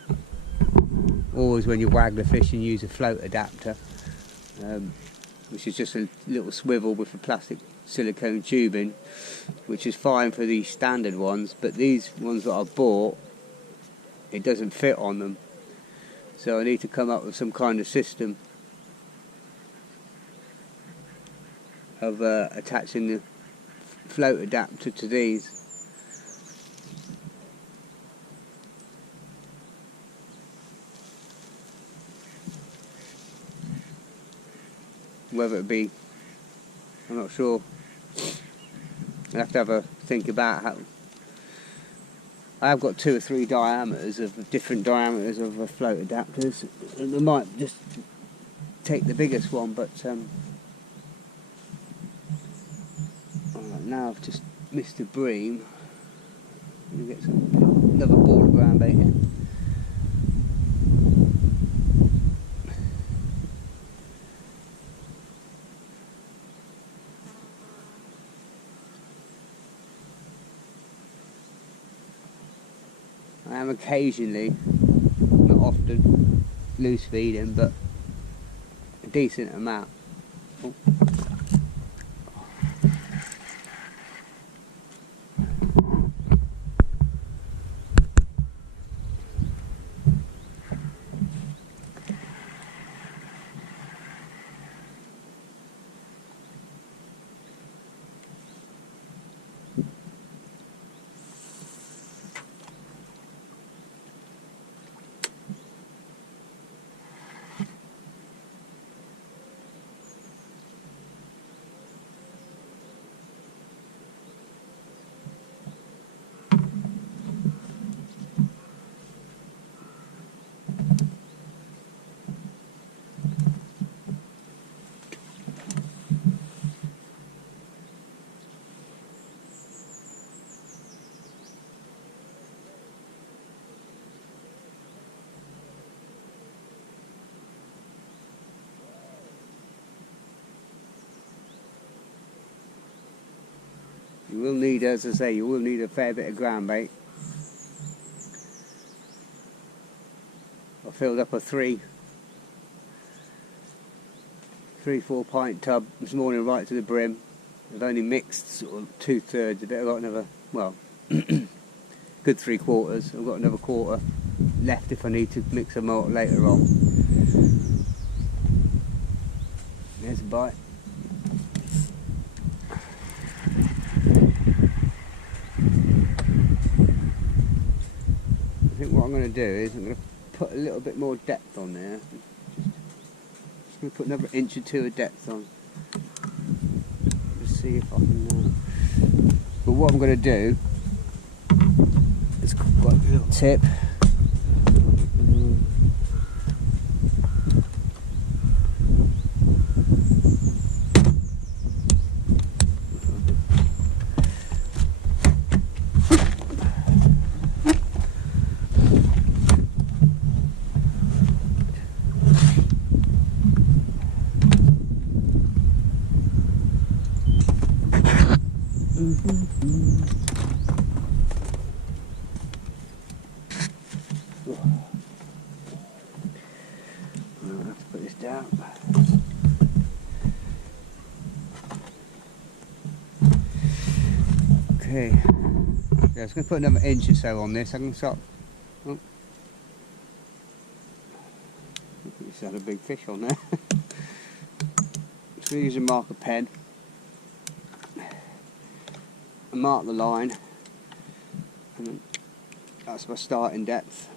always when you wag the fish and use a float adapter, which is just a little swivel with a plastic silicone tubing, which is fine for these standard ones, but these ones that I've bought, it doesn't fit on them, so I need to come up with some kind of system of attaching the float adapter to these. Whether it be, I'm not sure. I have to have a think about how. I have got 2 or 3 diameters of different diameters of float adapters, and I might just take the biggest one. But now I've just missed a bream. I'm gonna get another ball of ground bait in. I am occasionally, not often, loose feeding, but a decent amount. Oh. You will need, as I say, you will need a fair bit of ground bait. I filled up a 3-4 pint tub this morning right to the brim. I've only mixed sort of 2/3 of it. I've got another, well, good 3/4. I've got another quarter left if I need to mix them more later on. There's a bite. I think what I'm going to do is I'm going to put a little bit more depth on there. Just going to put another 1 or 2 inches of depth on. Just see if I can. But what I'm going to do is got a little tip. I'll have to put this down. Okay, yeah, I'm just going to put another 1 inch or so on this. I can start. Oh, just had a big fish on there. Just going to use a marker pen and mark the line, and then that's my starting depth,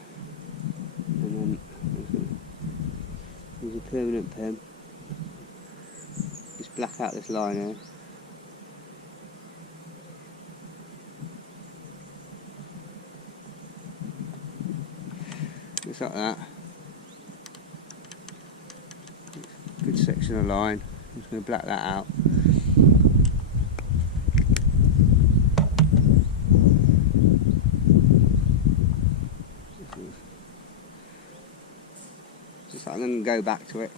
and then use a permanent pen, just black out this line here. Just like that. Good section of line. I'm just going to black that out. Just like, and then go back to it.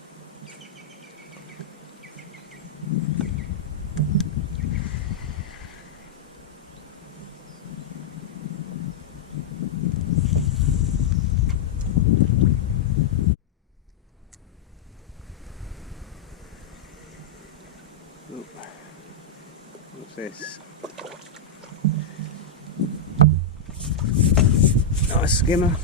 What's this? Nice skimmer.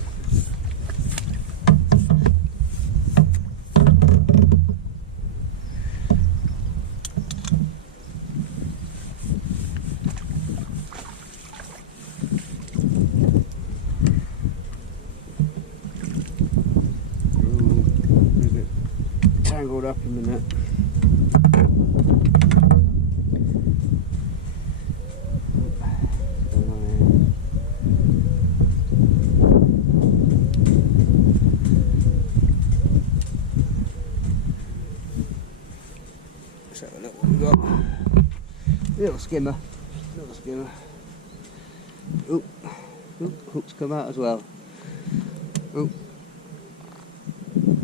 Tangled up in the net. Let's have a look what we've got. Little skimmer. Oop. Oop, hook's come out as well. Oop.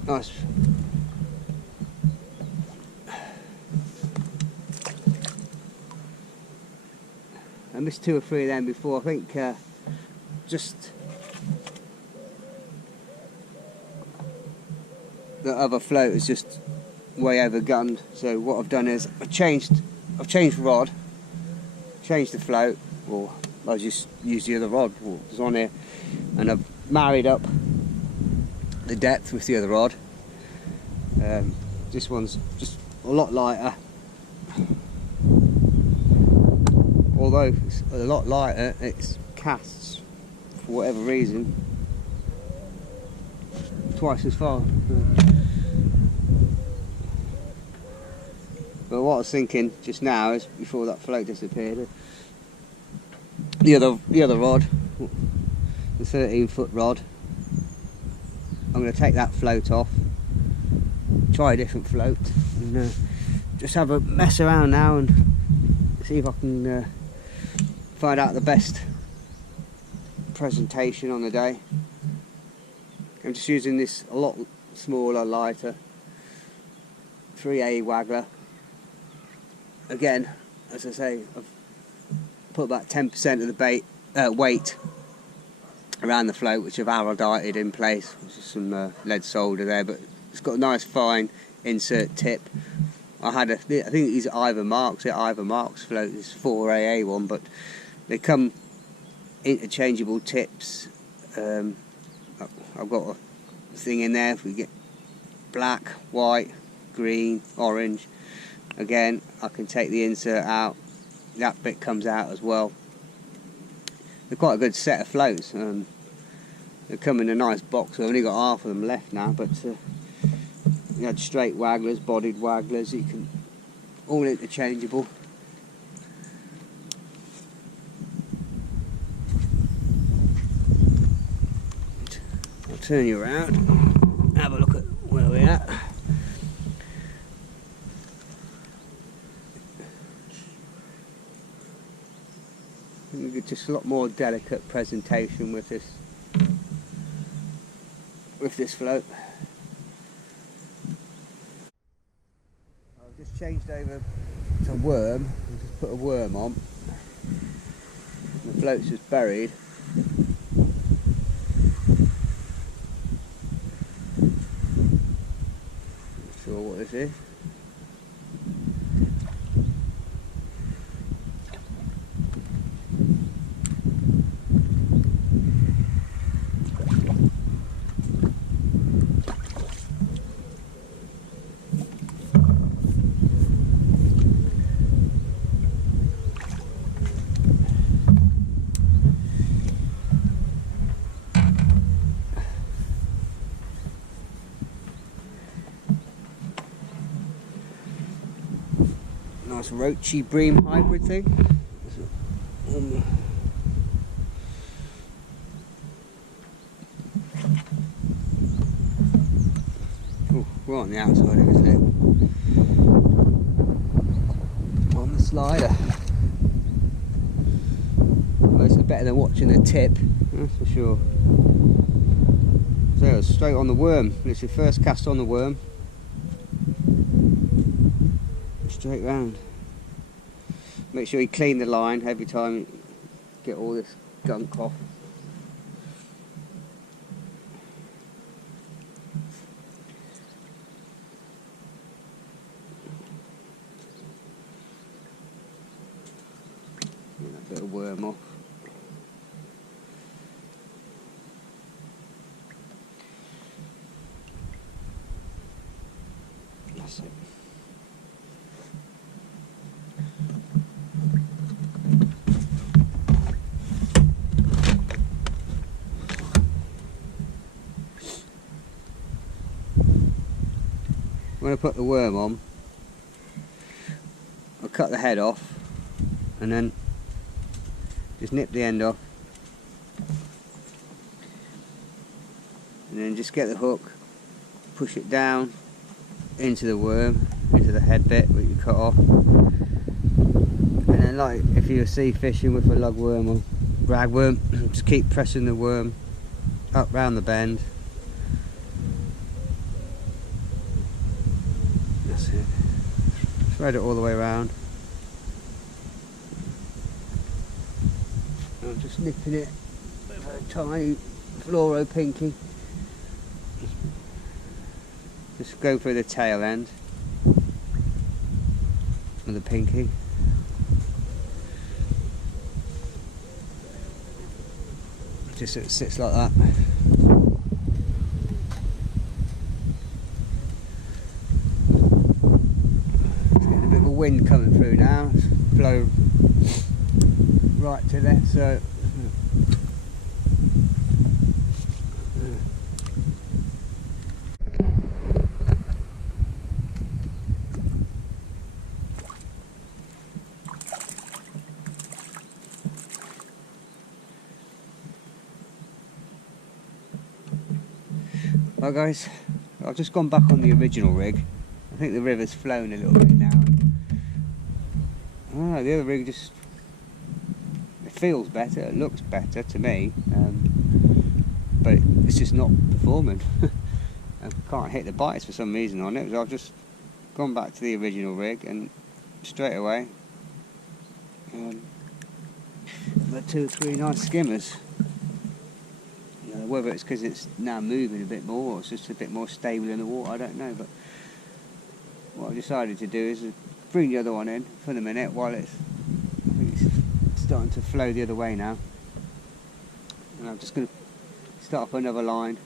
Nice. I missed 2 or 3 of them before. I think just the other float is just way overgunned. So what I've done is I've changed rod, changed the float, or I just used the other rod that was on here, and I've married up the depth with the other rod. This one's just a lot lighter. Although it's a lot lighter, it casts, for whatever reason, twice as far. But what I was thinking just now is, before that float disappeared, the other rod, the 13-foot rod, I'm going to take that float off, try a different float, and just have a mess around now and see if I can find out the best presentation on the day. I'm just using this a lot smaller, lighter 3A waggler. Again, as I say, I've put about 10% of the bait weight around the float, which I've araldited in place. There's some lead solder there, but it's got a nice fine insert tip. I think these are Ivor Marks. They're Ivor Marks float. This 4AA one, but they come interchangeable tips. I've got a thing in there. If we get black, white, green, orange, again I can take the insert out. That bit comes out as well. They're quite a good set of floats. They come in a nice box. I've only got half of them left now, but you had straight wagglers, bodied wagglers. You can all interchangeable. I'll turn you around. Have a look at where we're at. You get just a lot more delicate presentation with this float. I've just changed over to worm. I'll just put a worm on. The float's just buried. Not sure what this is. Nice roachy bream hybrid thing. Oh, we're on the outside of it, isn't it? On the slider. Well, it's better than watching the tip, that's for sure. So it's straight on the worm. It's your first cast on the worm. Straight round. Make sure you clean the line every time you get all this gunk off. Get that bit of worm off. That's it. When I put the worm on, I'll cut the head off and then just nip the end off, and then just get the hook, push it down into the worm, into the head bit which you cut off, and then like if you were sea fishing with a lugworm or ragworm, just keep pressing the worm up round the bend. That's it. Thread it all the way around. I'm just nipping it with a tiny fluoro pinky. Just go through the tail end with the pinky. Just so it sits like that. It's getting a bit of a wind coming through now. It's blow right to left, so right guys, I've just gone back on the original rig. I think the river's flown a little bit now. Oh, the other rig just, it feels better, it looks better to me, but it's just not performing. I can't hit the bites for some reason on it, so I've just gone back to the original rig and straight away but 2 or 3 nice skimmers. You know, whether it's because it's now moving a bit more or it's just a bit more stable in the water, I don't know. But what I've decided to do is bring the other one in for the minute while I think it's starting to flow the other way now. And I'm just going to start up another line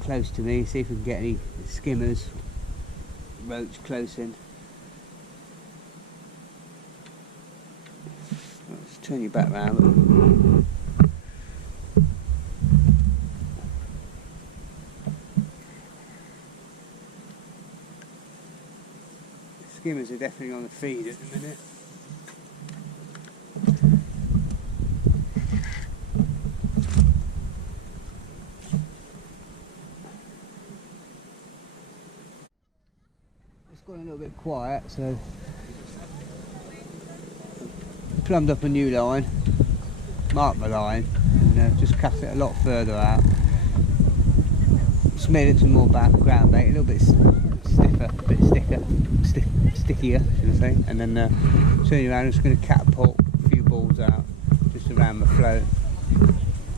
close to me, see if we can get any skimmers, roach close in. Let's turn you back round. Skimmers are definitely on the feed at the minute. It's got a little bit quiet, so plumbed up a new line, marked the line, and just cast it a lot further out. Just made it some more ground bait, a little bit stiffer, a bit stickier, should I say, and then turning around, I'm just going to catapult a few balls out just around the float.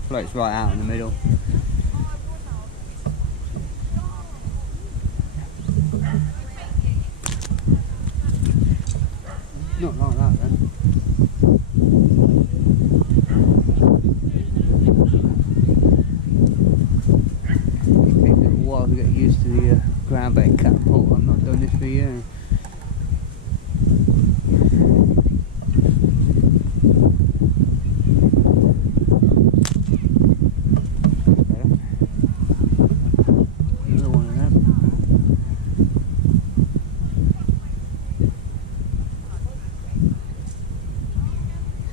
Floats right out in the middle. Not like that then. It takes a little while to get used to the ground bait catapult. I've not done this for years. Another one of them.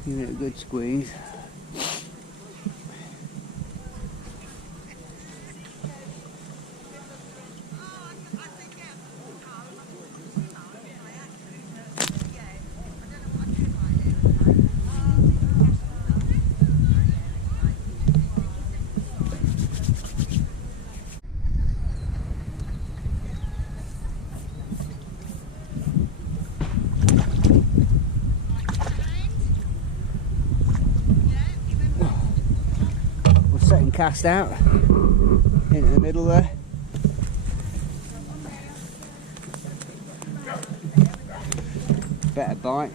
Give it a good squeeze. Second cast out into the middle there. Better bite.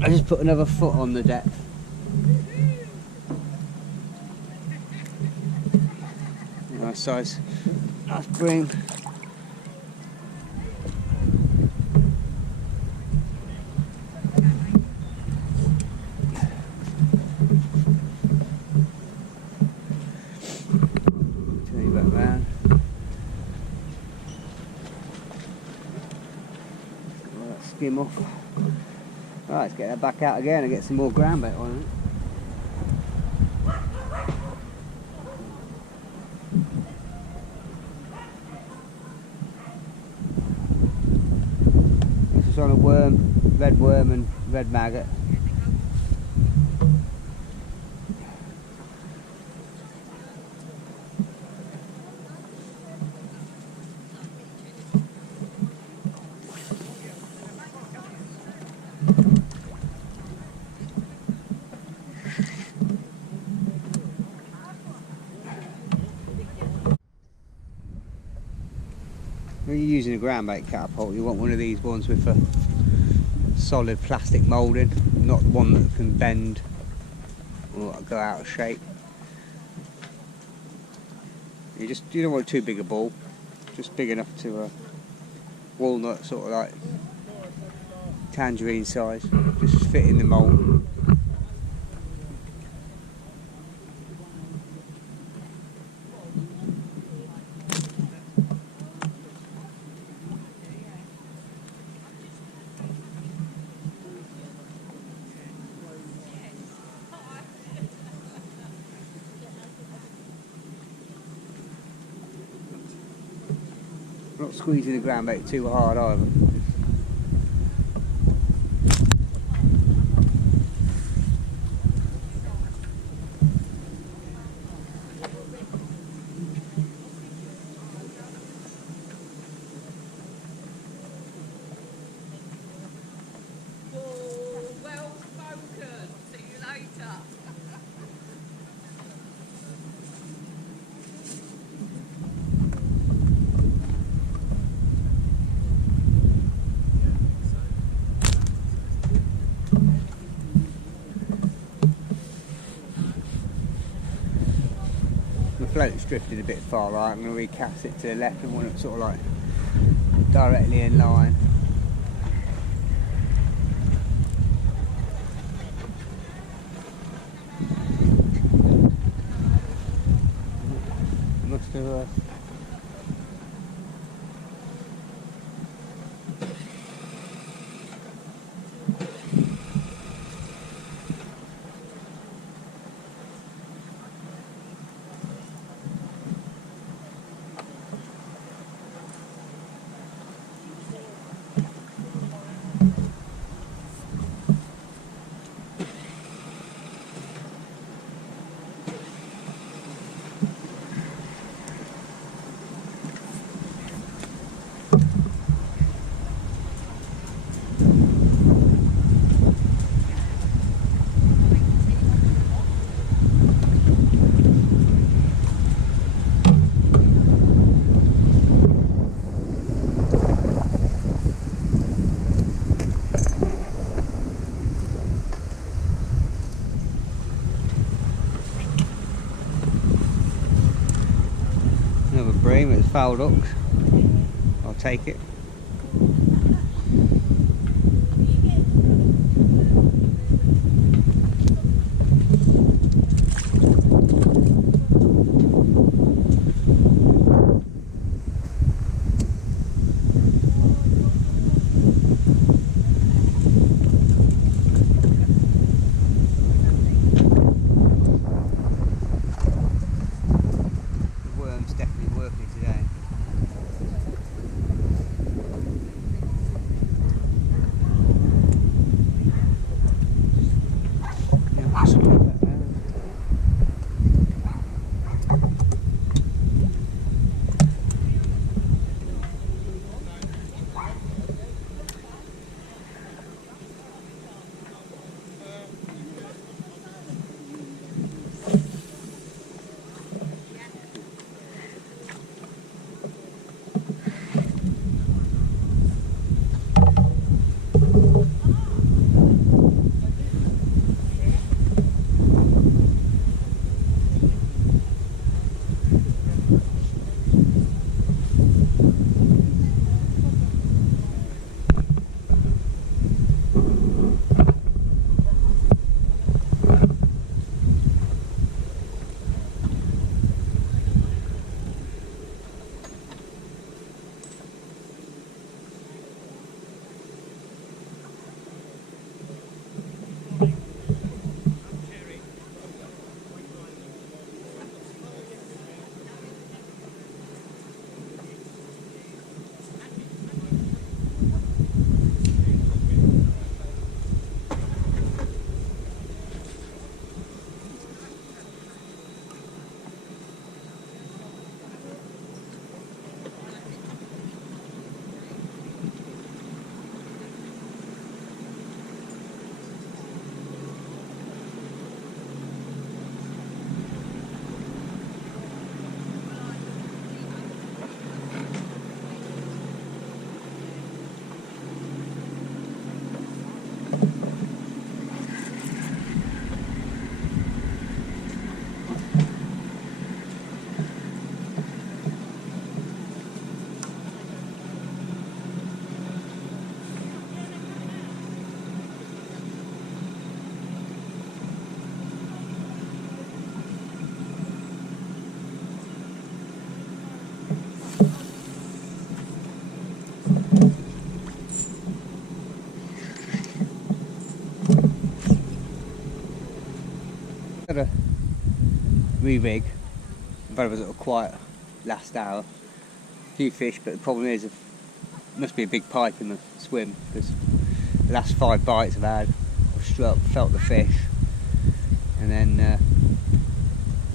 I just put another foot on the depth. Nice size, nice bream. Skim off. Right, let's get that back out again and get some more ground bait on it. This is on a worm, red worm and red maggot. When you're using a ground bait catapult, you want one of these ones with a solid plastic moulding, not one that can bend or go out of shape. You don't want too big a ball, just big enough to walnut, sort of like tangerine size, just fit in the mould. Not squeezing the ground bait too hard either. float's drifted a bit far right. I'm going to recast it to the left and want it sort of like directly in line. Must have another bream with fouled hooks. I'll take it. Got a re-rig. Very was a little quiet last hour. A few fish, but the problem is, it must be a big pike in the swim because the last 5 bites I've had, I've struck, felt the fish, and then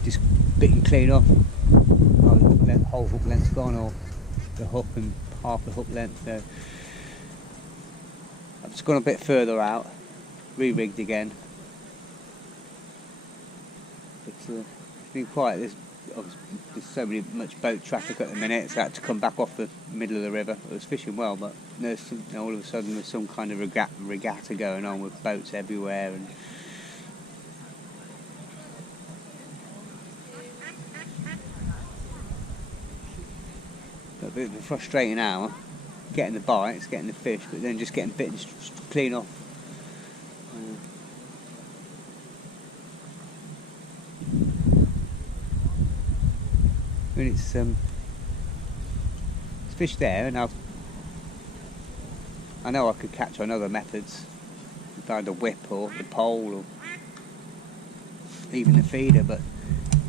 just bitten clean off. The whole hook length's gone, or the hook and half the hook length. So I've just gone a bit further out, re-rigged again. It's been quiet. There's so much boat traffic at the minute, so I had to come back off the middle of the river. I was fishing well, but all of a sudden there's some kind of regatta going on with boats everywhere, and a bit of a frustrating hour, getting the bites, getting the fish, but then just getting bitten clean off. I mean, it's fish there, and I know I could catch on other methods, find a whip or the pole or even the feeder, but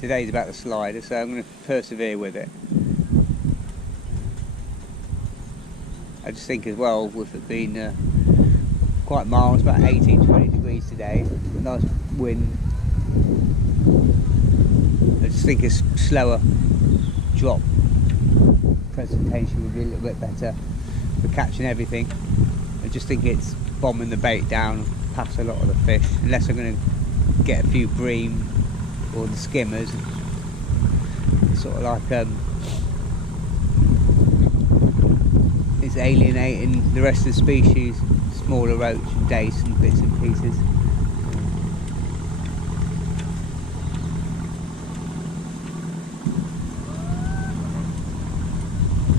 today's about the slider, so I'm going to persevere with it. I just think as well, with it being quite mild, it's about 18-20 degrees today, nice wind. I just think a slower drop presentation would be a little bit better for catching everything. I just think it's bombing the bait down past a lot of the fish, unless I'm going to get a few bream or the skimmers. It's sort of like it's alienating the rest of the species, smaller roach and dace and bits and pieces.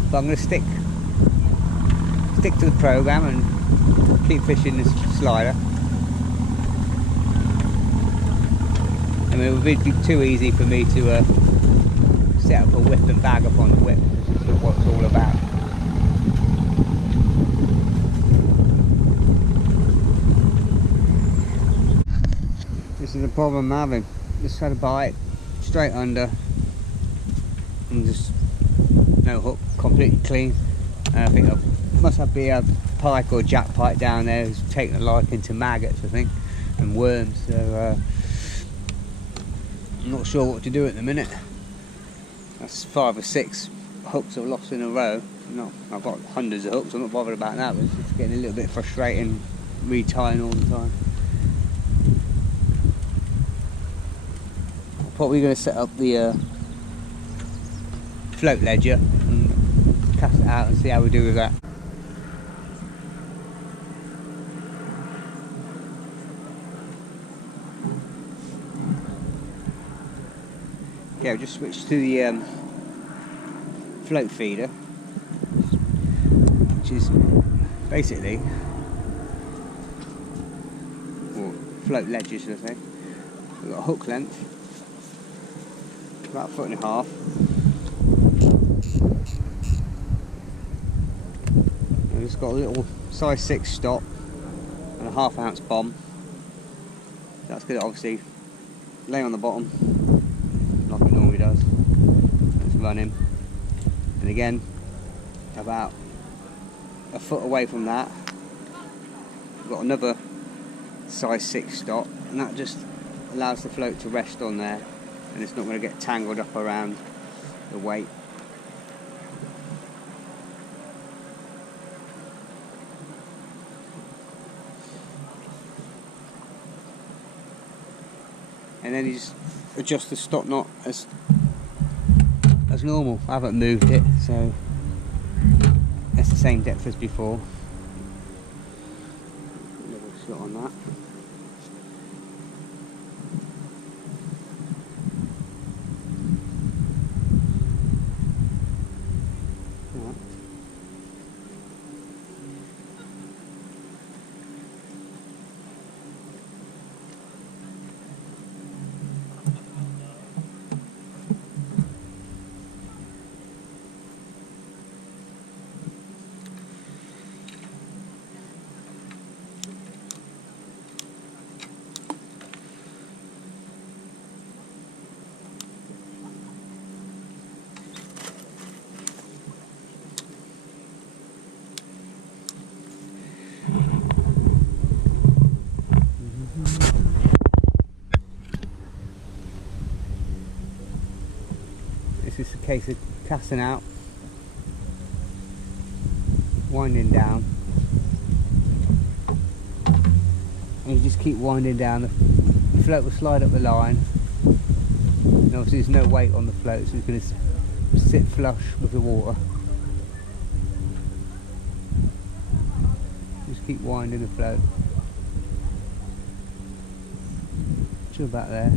But I'm going to stick to the programme and keep fishing this slider. I mean, it would be too easy for me to set up a whip and bag up on the whip. This is what it's all about. This is the problem I'm having. Just had a bite straight under and just no hook, completely clean. I think I must have be a pike or jack pike down there who's taken a liking to maggots, I think, and worms. So I'm not sure what to do at the minute. That's 5 or 6 hooks I've lost in a row. I've got hundreds of hooks, I'm not bothered about that, but it's just getting a little bit frustrating retying all the time. I'm probably going to set up the float ledger and cast it out and see how we do with that. Yeah, I've just switched to the float feeder, which is basically, or float ledger should I say. We've got a hook length, about 1.5 foot. And it's got a little size 6 stop and a 1/2 ounce bomb. That's going to obviously lay on the bottom like it normally does. Let's run him. And again, about a foot away from that, we've got another size 6 stop, and that just allows the float to rest on there, and it's not going to get tangled up around the weight. And then you just adjust the stop knot as normal. I haven't moved it, so that's the same depth as before. Little shot on that. This is a case of casting out, winding down, and you just keep winding down. The float will slide up the line, and obviously there's no weight on the float, so it's going to sit flush with the water. Just keep winding the float to about there.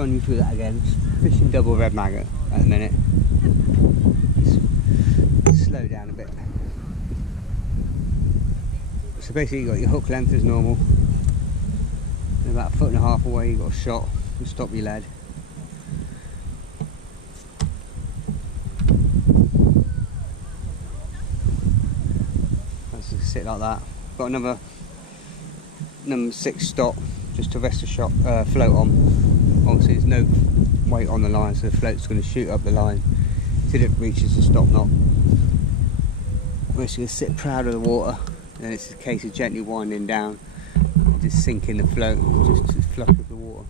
run you through that again. Just fishing double red maggot at the minute. Slow down a bit. So basically, you got your hook length as normal. And about 1.5 foot away, you got a shot and stop your lead. Just sit like that. Got another number 6 stop just to rest the shot float on. Obviously there's no weight on the line, so the float's going to shoot up the line till it reaches the stop knot. We're just going to sit proud of the water, and then it's a case of gently winding down and just sinking the float just flush with the water.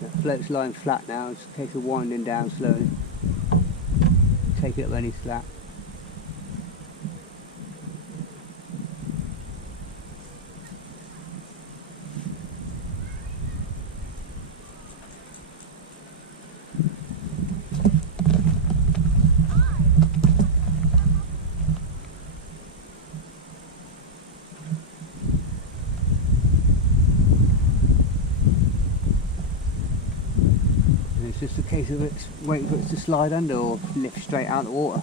The float's lying flat now, it's a case of winding down slowly. Take it up any slack. It's just a case of it's waiting for it to slide under or lift straight out of the water.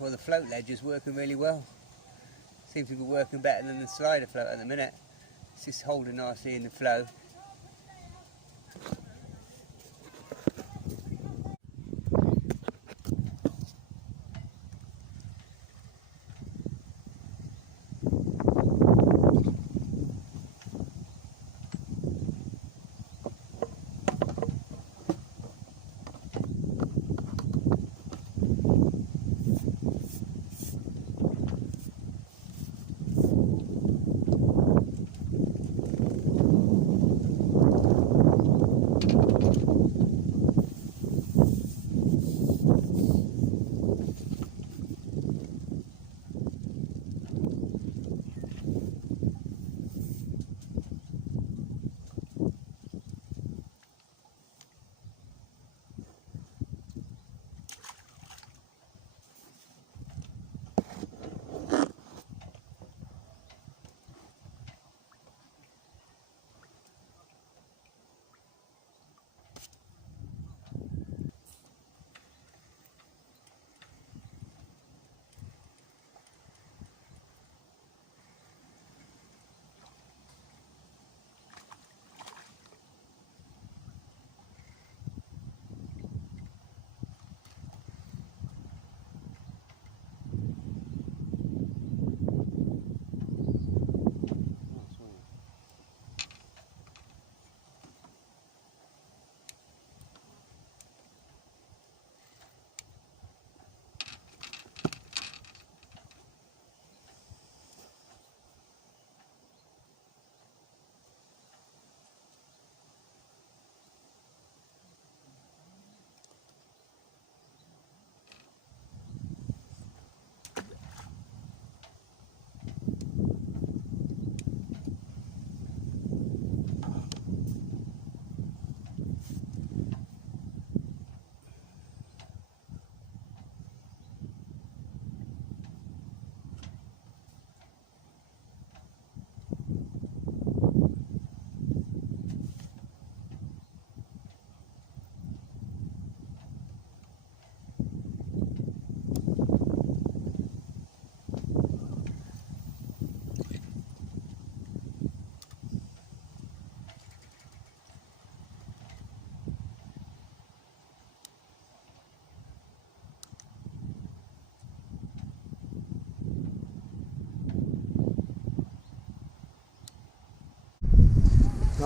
Well, the float ledge is working really well. Seems to be working better than the slider float at the minute. It's just holding nicely in the flow.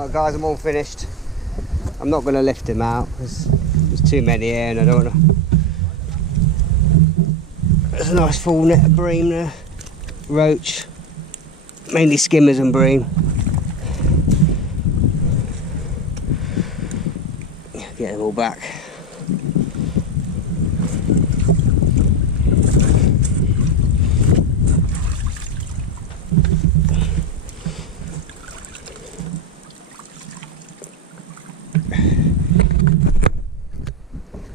Right guys, I'm all finished. I'm not going to lift him out because there's too many here and I don't want to. There's a nice full net of bream there, roach, mainly skimmers and bream. Get them all back.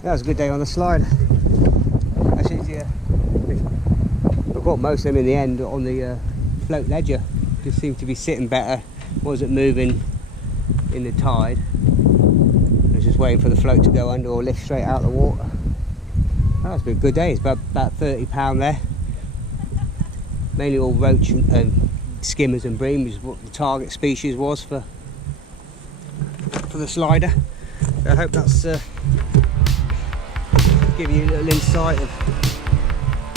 That was a good day on the slide. Actually, yeah, I got most of them in the end on the float ledger. Just seemed to be sitting better. Wasn't moving in the tide. I was just waiting for the float to go under or lift straight out of the water. That's been a good day. It's about 30 pound there. Mainly all roach and skimmers and bream is what the target species was for the slider. So I hope that's giving you a little insight of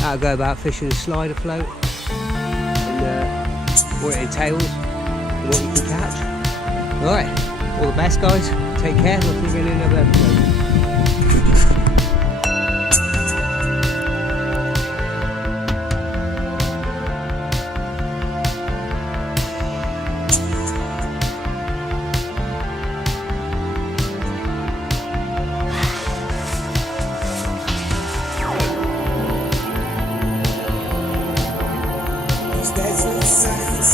how to go about fishing a slider float and what it entails and what you can catch. Alright, all the best guys, take care, we'll see you in another episode. That's the signs.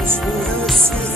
It's real.